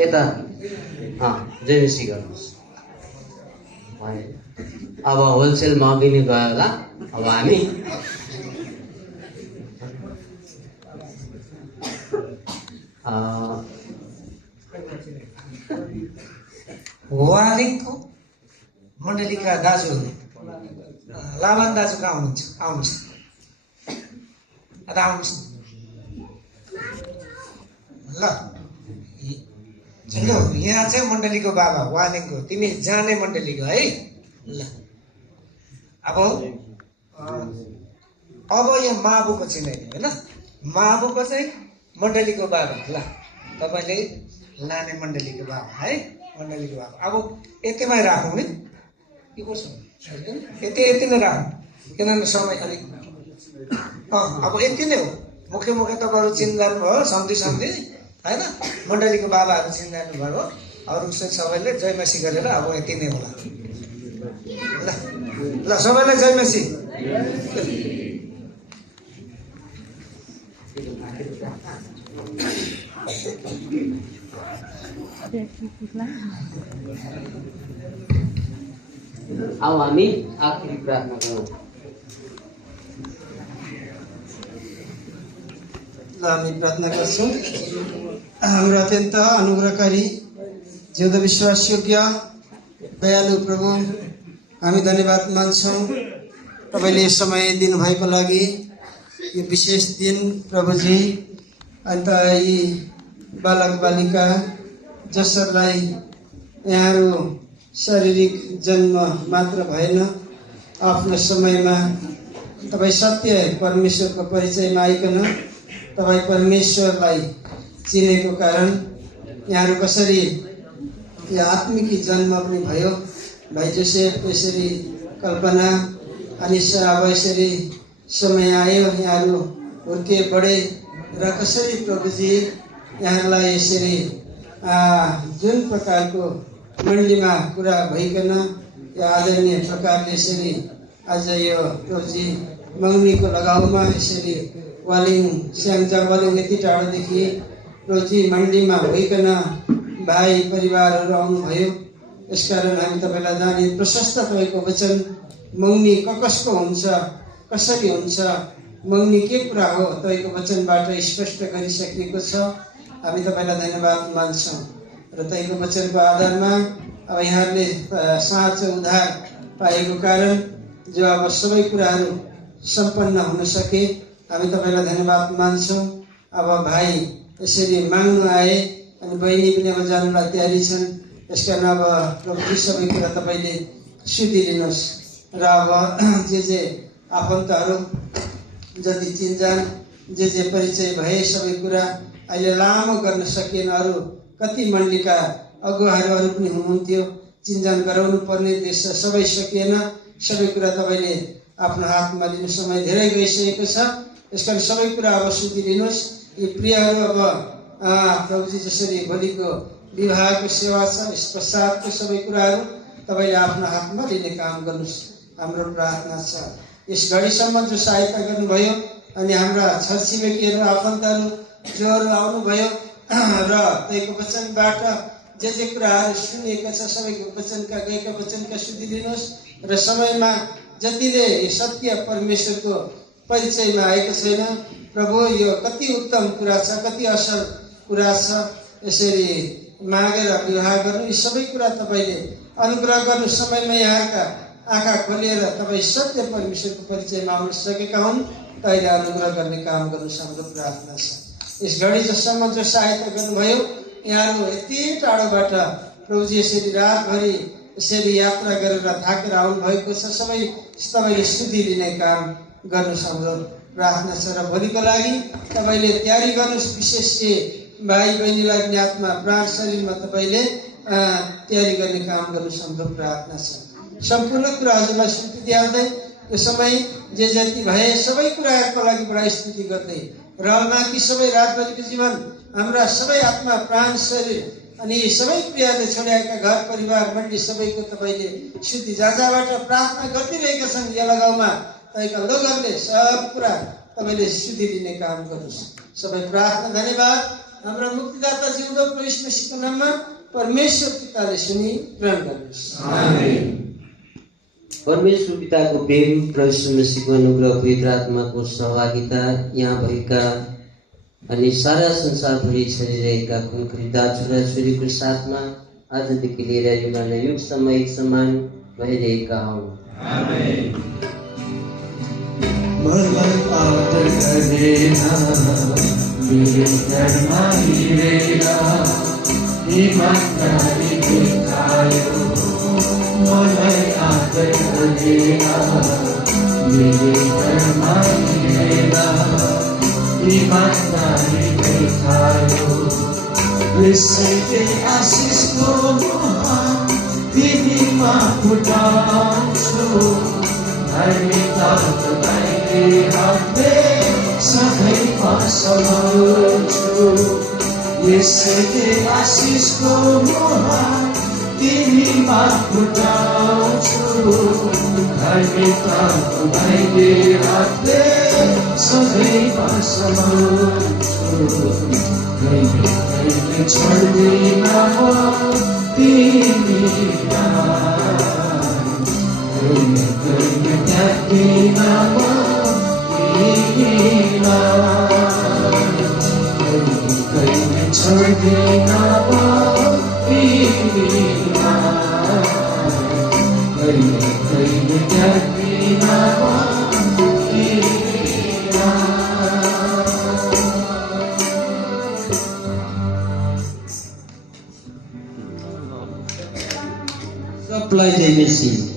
यता जयमेसी गर्नुहोस्। अब होलसेलमा अघि नै गयो होला। अब हामी वालिङको मण्डलीका दाजुहरू लाभान दाजु कहाँ हुनुहुन्छ? आउनुहोस् आउनुहोस् ल। हेलो, यहाँ चाहिँ मण्डलीको बाबा वालिङको, तिमी जाने मण्डलीको है। ल अब यहाँ माबुको चिनाइदियो होइन, माबुको चाहिँ मण्डलीको बाबा। ल तपाईँले लाने मण्डलीको बाबा है, मण्डलीको बाबा। अब यतिमै राखौँ नि, के कसो यति नै राखौँ, किनभने समय अलिक अब यति नै हो। मुख्य तपाईँहरू चिन्जानु भयो, सम्धि होइन, मण्डलीको बाबाहरू चिन्जानु भयो। अरू चाहिँ सबैले जयमेसी गरेर अब यति नै होला। ल ल सबैलाई जयमेसी। अब हामी आखिरी प्रार्थना गरौँ। ल हामी प्रार्थना गर्छौँ। हाम्रो अत्यन्त अनुग्रहकारी जिउँदो विश्वासयोग्य दयालु प्रभु, हामी धन्यवाद मान्छौँ तपाईँले यो समय दिनुभएको लागि। यो विशेष दिन प्रभुजी, अन्त यी बालक बालिका जसहरूलाई यहाँहरू शारीरिक जन्म मात्र भएन, आफ्नो समयमा तपाईँ सत्य परमेश्वरको परिचयमा आइकन तपाईँ परमेश्वरलाई चिनेको कारण यहाँहरू कसरी यो आत्मिक जन्म पनि भयो। भाइ जोसेफ यसरी कल्पना अनि अब यसरी समय आयो, यहाँहरू हुर्के बढे र कसरी प्रभुजी यहाँलाई यसरी जुन प्रकारको मण्डलीमा कुरा भइकन यो आदरणीय प्रकारले यसरी आज यो प्रभुजी मगनीको लगाउमा यसरी वालिङ स्याङ्जा वालिङ यति टाढोदेखि प्रभुजी मण्डलीमा भइकन भाइ परिवारहरू आउनुभयो। यसकारण हामी तपाईँलाई जाने प्रशस्त तपाईँको वचन मगनी कसको हुन्छ, कसरी हुन्छ, मगनी के कुरा हो, तपाईँको वचनबाट स्पष्ट गरिसकिएको छ। हामी तपाईँलाई धन्यवाद मान्छौँ र तपाईँको वचनको आधारमा अब यहाँहरूले साँचो उद्धार पाएको कारण जो अब सबै कुराहरू सम्पन्न हुन सके, हामी तपाईँलाई धन्यवाद मान्छौँ। अब भाइ यसरी माग्नु आए अनि बहिनी पनि अब जानुलाई तयारी छन्। यसकारण अब प्रभुजी सबै कुरा तपाईँले सुधिदिनुहोस् र अब जे आफन्तहरू जति चिन्जान जे परिचय भए सबै कुरा अहिले लामो गर्न सकिएन। अरू कति मण्डलीका अगुवाहरू पनि हुनुहुन्थ्यो, चिन्जान गराउनु पर्ने देश सबै सकिएन। सबै कुरा तपाईँले आफ्नो हातमा लिने समय धेरै गइसकेको छ। यसकारण सबै कुरा अब सुधिदिनुहोस्। यी प्रियहरू अब प्रभुजी जसरी भोलिको विवाहको सेवा छ, यस पश्चातको सबै कुराहरू तपाईँले आफ्नो हातमा लिने काम गर्नुहोस्, हाम्रो प्रार्थना छ। यस घडीसम्म जो सहायता गर्नुभयो अनि हाम्रा छरछिमेकीहरू आफन्तहरू जोहरू आउनुभयो र त्यहीको वचनबाट जे कुराहरू सुनिएका छ सबैको वचनका गएका वचनका सुधि लिनुहोस् र समयमा जतिले यो सत्य परमेश्वरको परिचयमा आएको छैन प्रभु यो कति उत्तम कुरा छ, कति असल कुरा छ, यसरी मागेर विवाह गर्नु, यी सबै कुरा तपाईँले अनुग्रह गर्नु। समयमा यहाँका आँखा खोलेर तपाईँ सत्य परमेश्वरको परिचयमा आउन सकेका हुन्, तैँले अनुग्रह गर्ने काम गर्नु हाम्रो प्रार्थना छ। यस घडी जसम्म जो सहायता गर्नुभयो, यहाँहरू यति टाढोबाट प्रभुजी यसरी रातभरि यसरी यात्रा गरेर थाकेर आउनु भएको छ, सबै तपाईँले सुधि लिने काम गर्नु हाम्रो प्रार्थना छ। र भोलिको लागि तपाईँले तयारी गर्नुहोस्, विशेष भाइ बहिनीलाई पनि आत्मा प्राण शरीरमा तपाईँले तयारी गर्ने काम गर्नु हाम्रो प्रार्थना छ। सम्पूर्ण कुरा हजुरलाई स्तुति दिँदै यो समय जे जति भए सबै कुराहरूको लागि बडा स्तुति गर्दै र माथि सबै रातभरिको जीवन हाम्रा सबै आत्मा प्राण शरीर अनि सबै प्रियले छोड्याएका घर परिवार मण्डली सबैको तपाईँले स्तुति जहाँबाट प्रार्थना गरिरहेका छन् यला गाउँमा तपाईँका लोकहरूले सब कुरा तपाईँले स्तुति दिने काम गर्नुहोस्। सबै प्रार्थना धन्यवाद हाम्रो मुक्तिदाता जिउँदो प्रभु यीशु मसीहको नाममा परमेश्वर पिताले सुनि ग्रहण गर्नुहोस्। आमेन। परमेश्वर पिताको प्रेम, प्रभु यीशु मसीहको अनुग्रह, पवित्र आत्माको सहभागिता यहाँ भएका अनि सारा संसारभरि छरिरहेका खुनखरिदा छोराछोरीको साथमा आजदेखि लिएर युगसम्म एक समान भइरहेका हुन्। आमेन। मलाई आदर गरेर मेरो घरमा हिँडेर इमानदारी देखायो, मलाई आदर गरेर मेरो घरमा हिँडेर इमानदारी देखायो। यसैले आशिषको मुहान तिमीमा फुटाउँछु, धार्मिकता तपाईँले हातले सधैँ सम्हाल्छु। यसैले आशिषको मुहान तिमीमा फुटाउँछु, धार्मिकता तपाईँले हातले सधैँ सम्हाल्छु। कहिले छोड्दिन म तिमीलाई, कहिले त्याग्दिन म तिमीलाई, कहिले छोड्दिन म तिमीलाई, कहिले त्याग्दिन म सबलाई जय मसीह।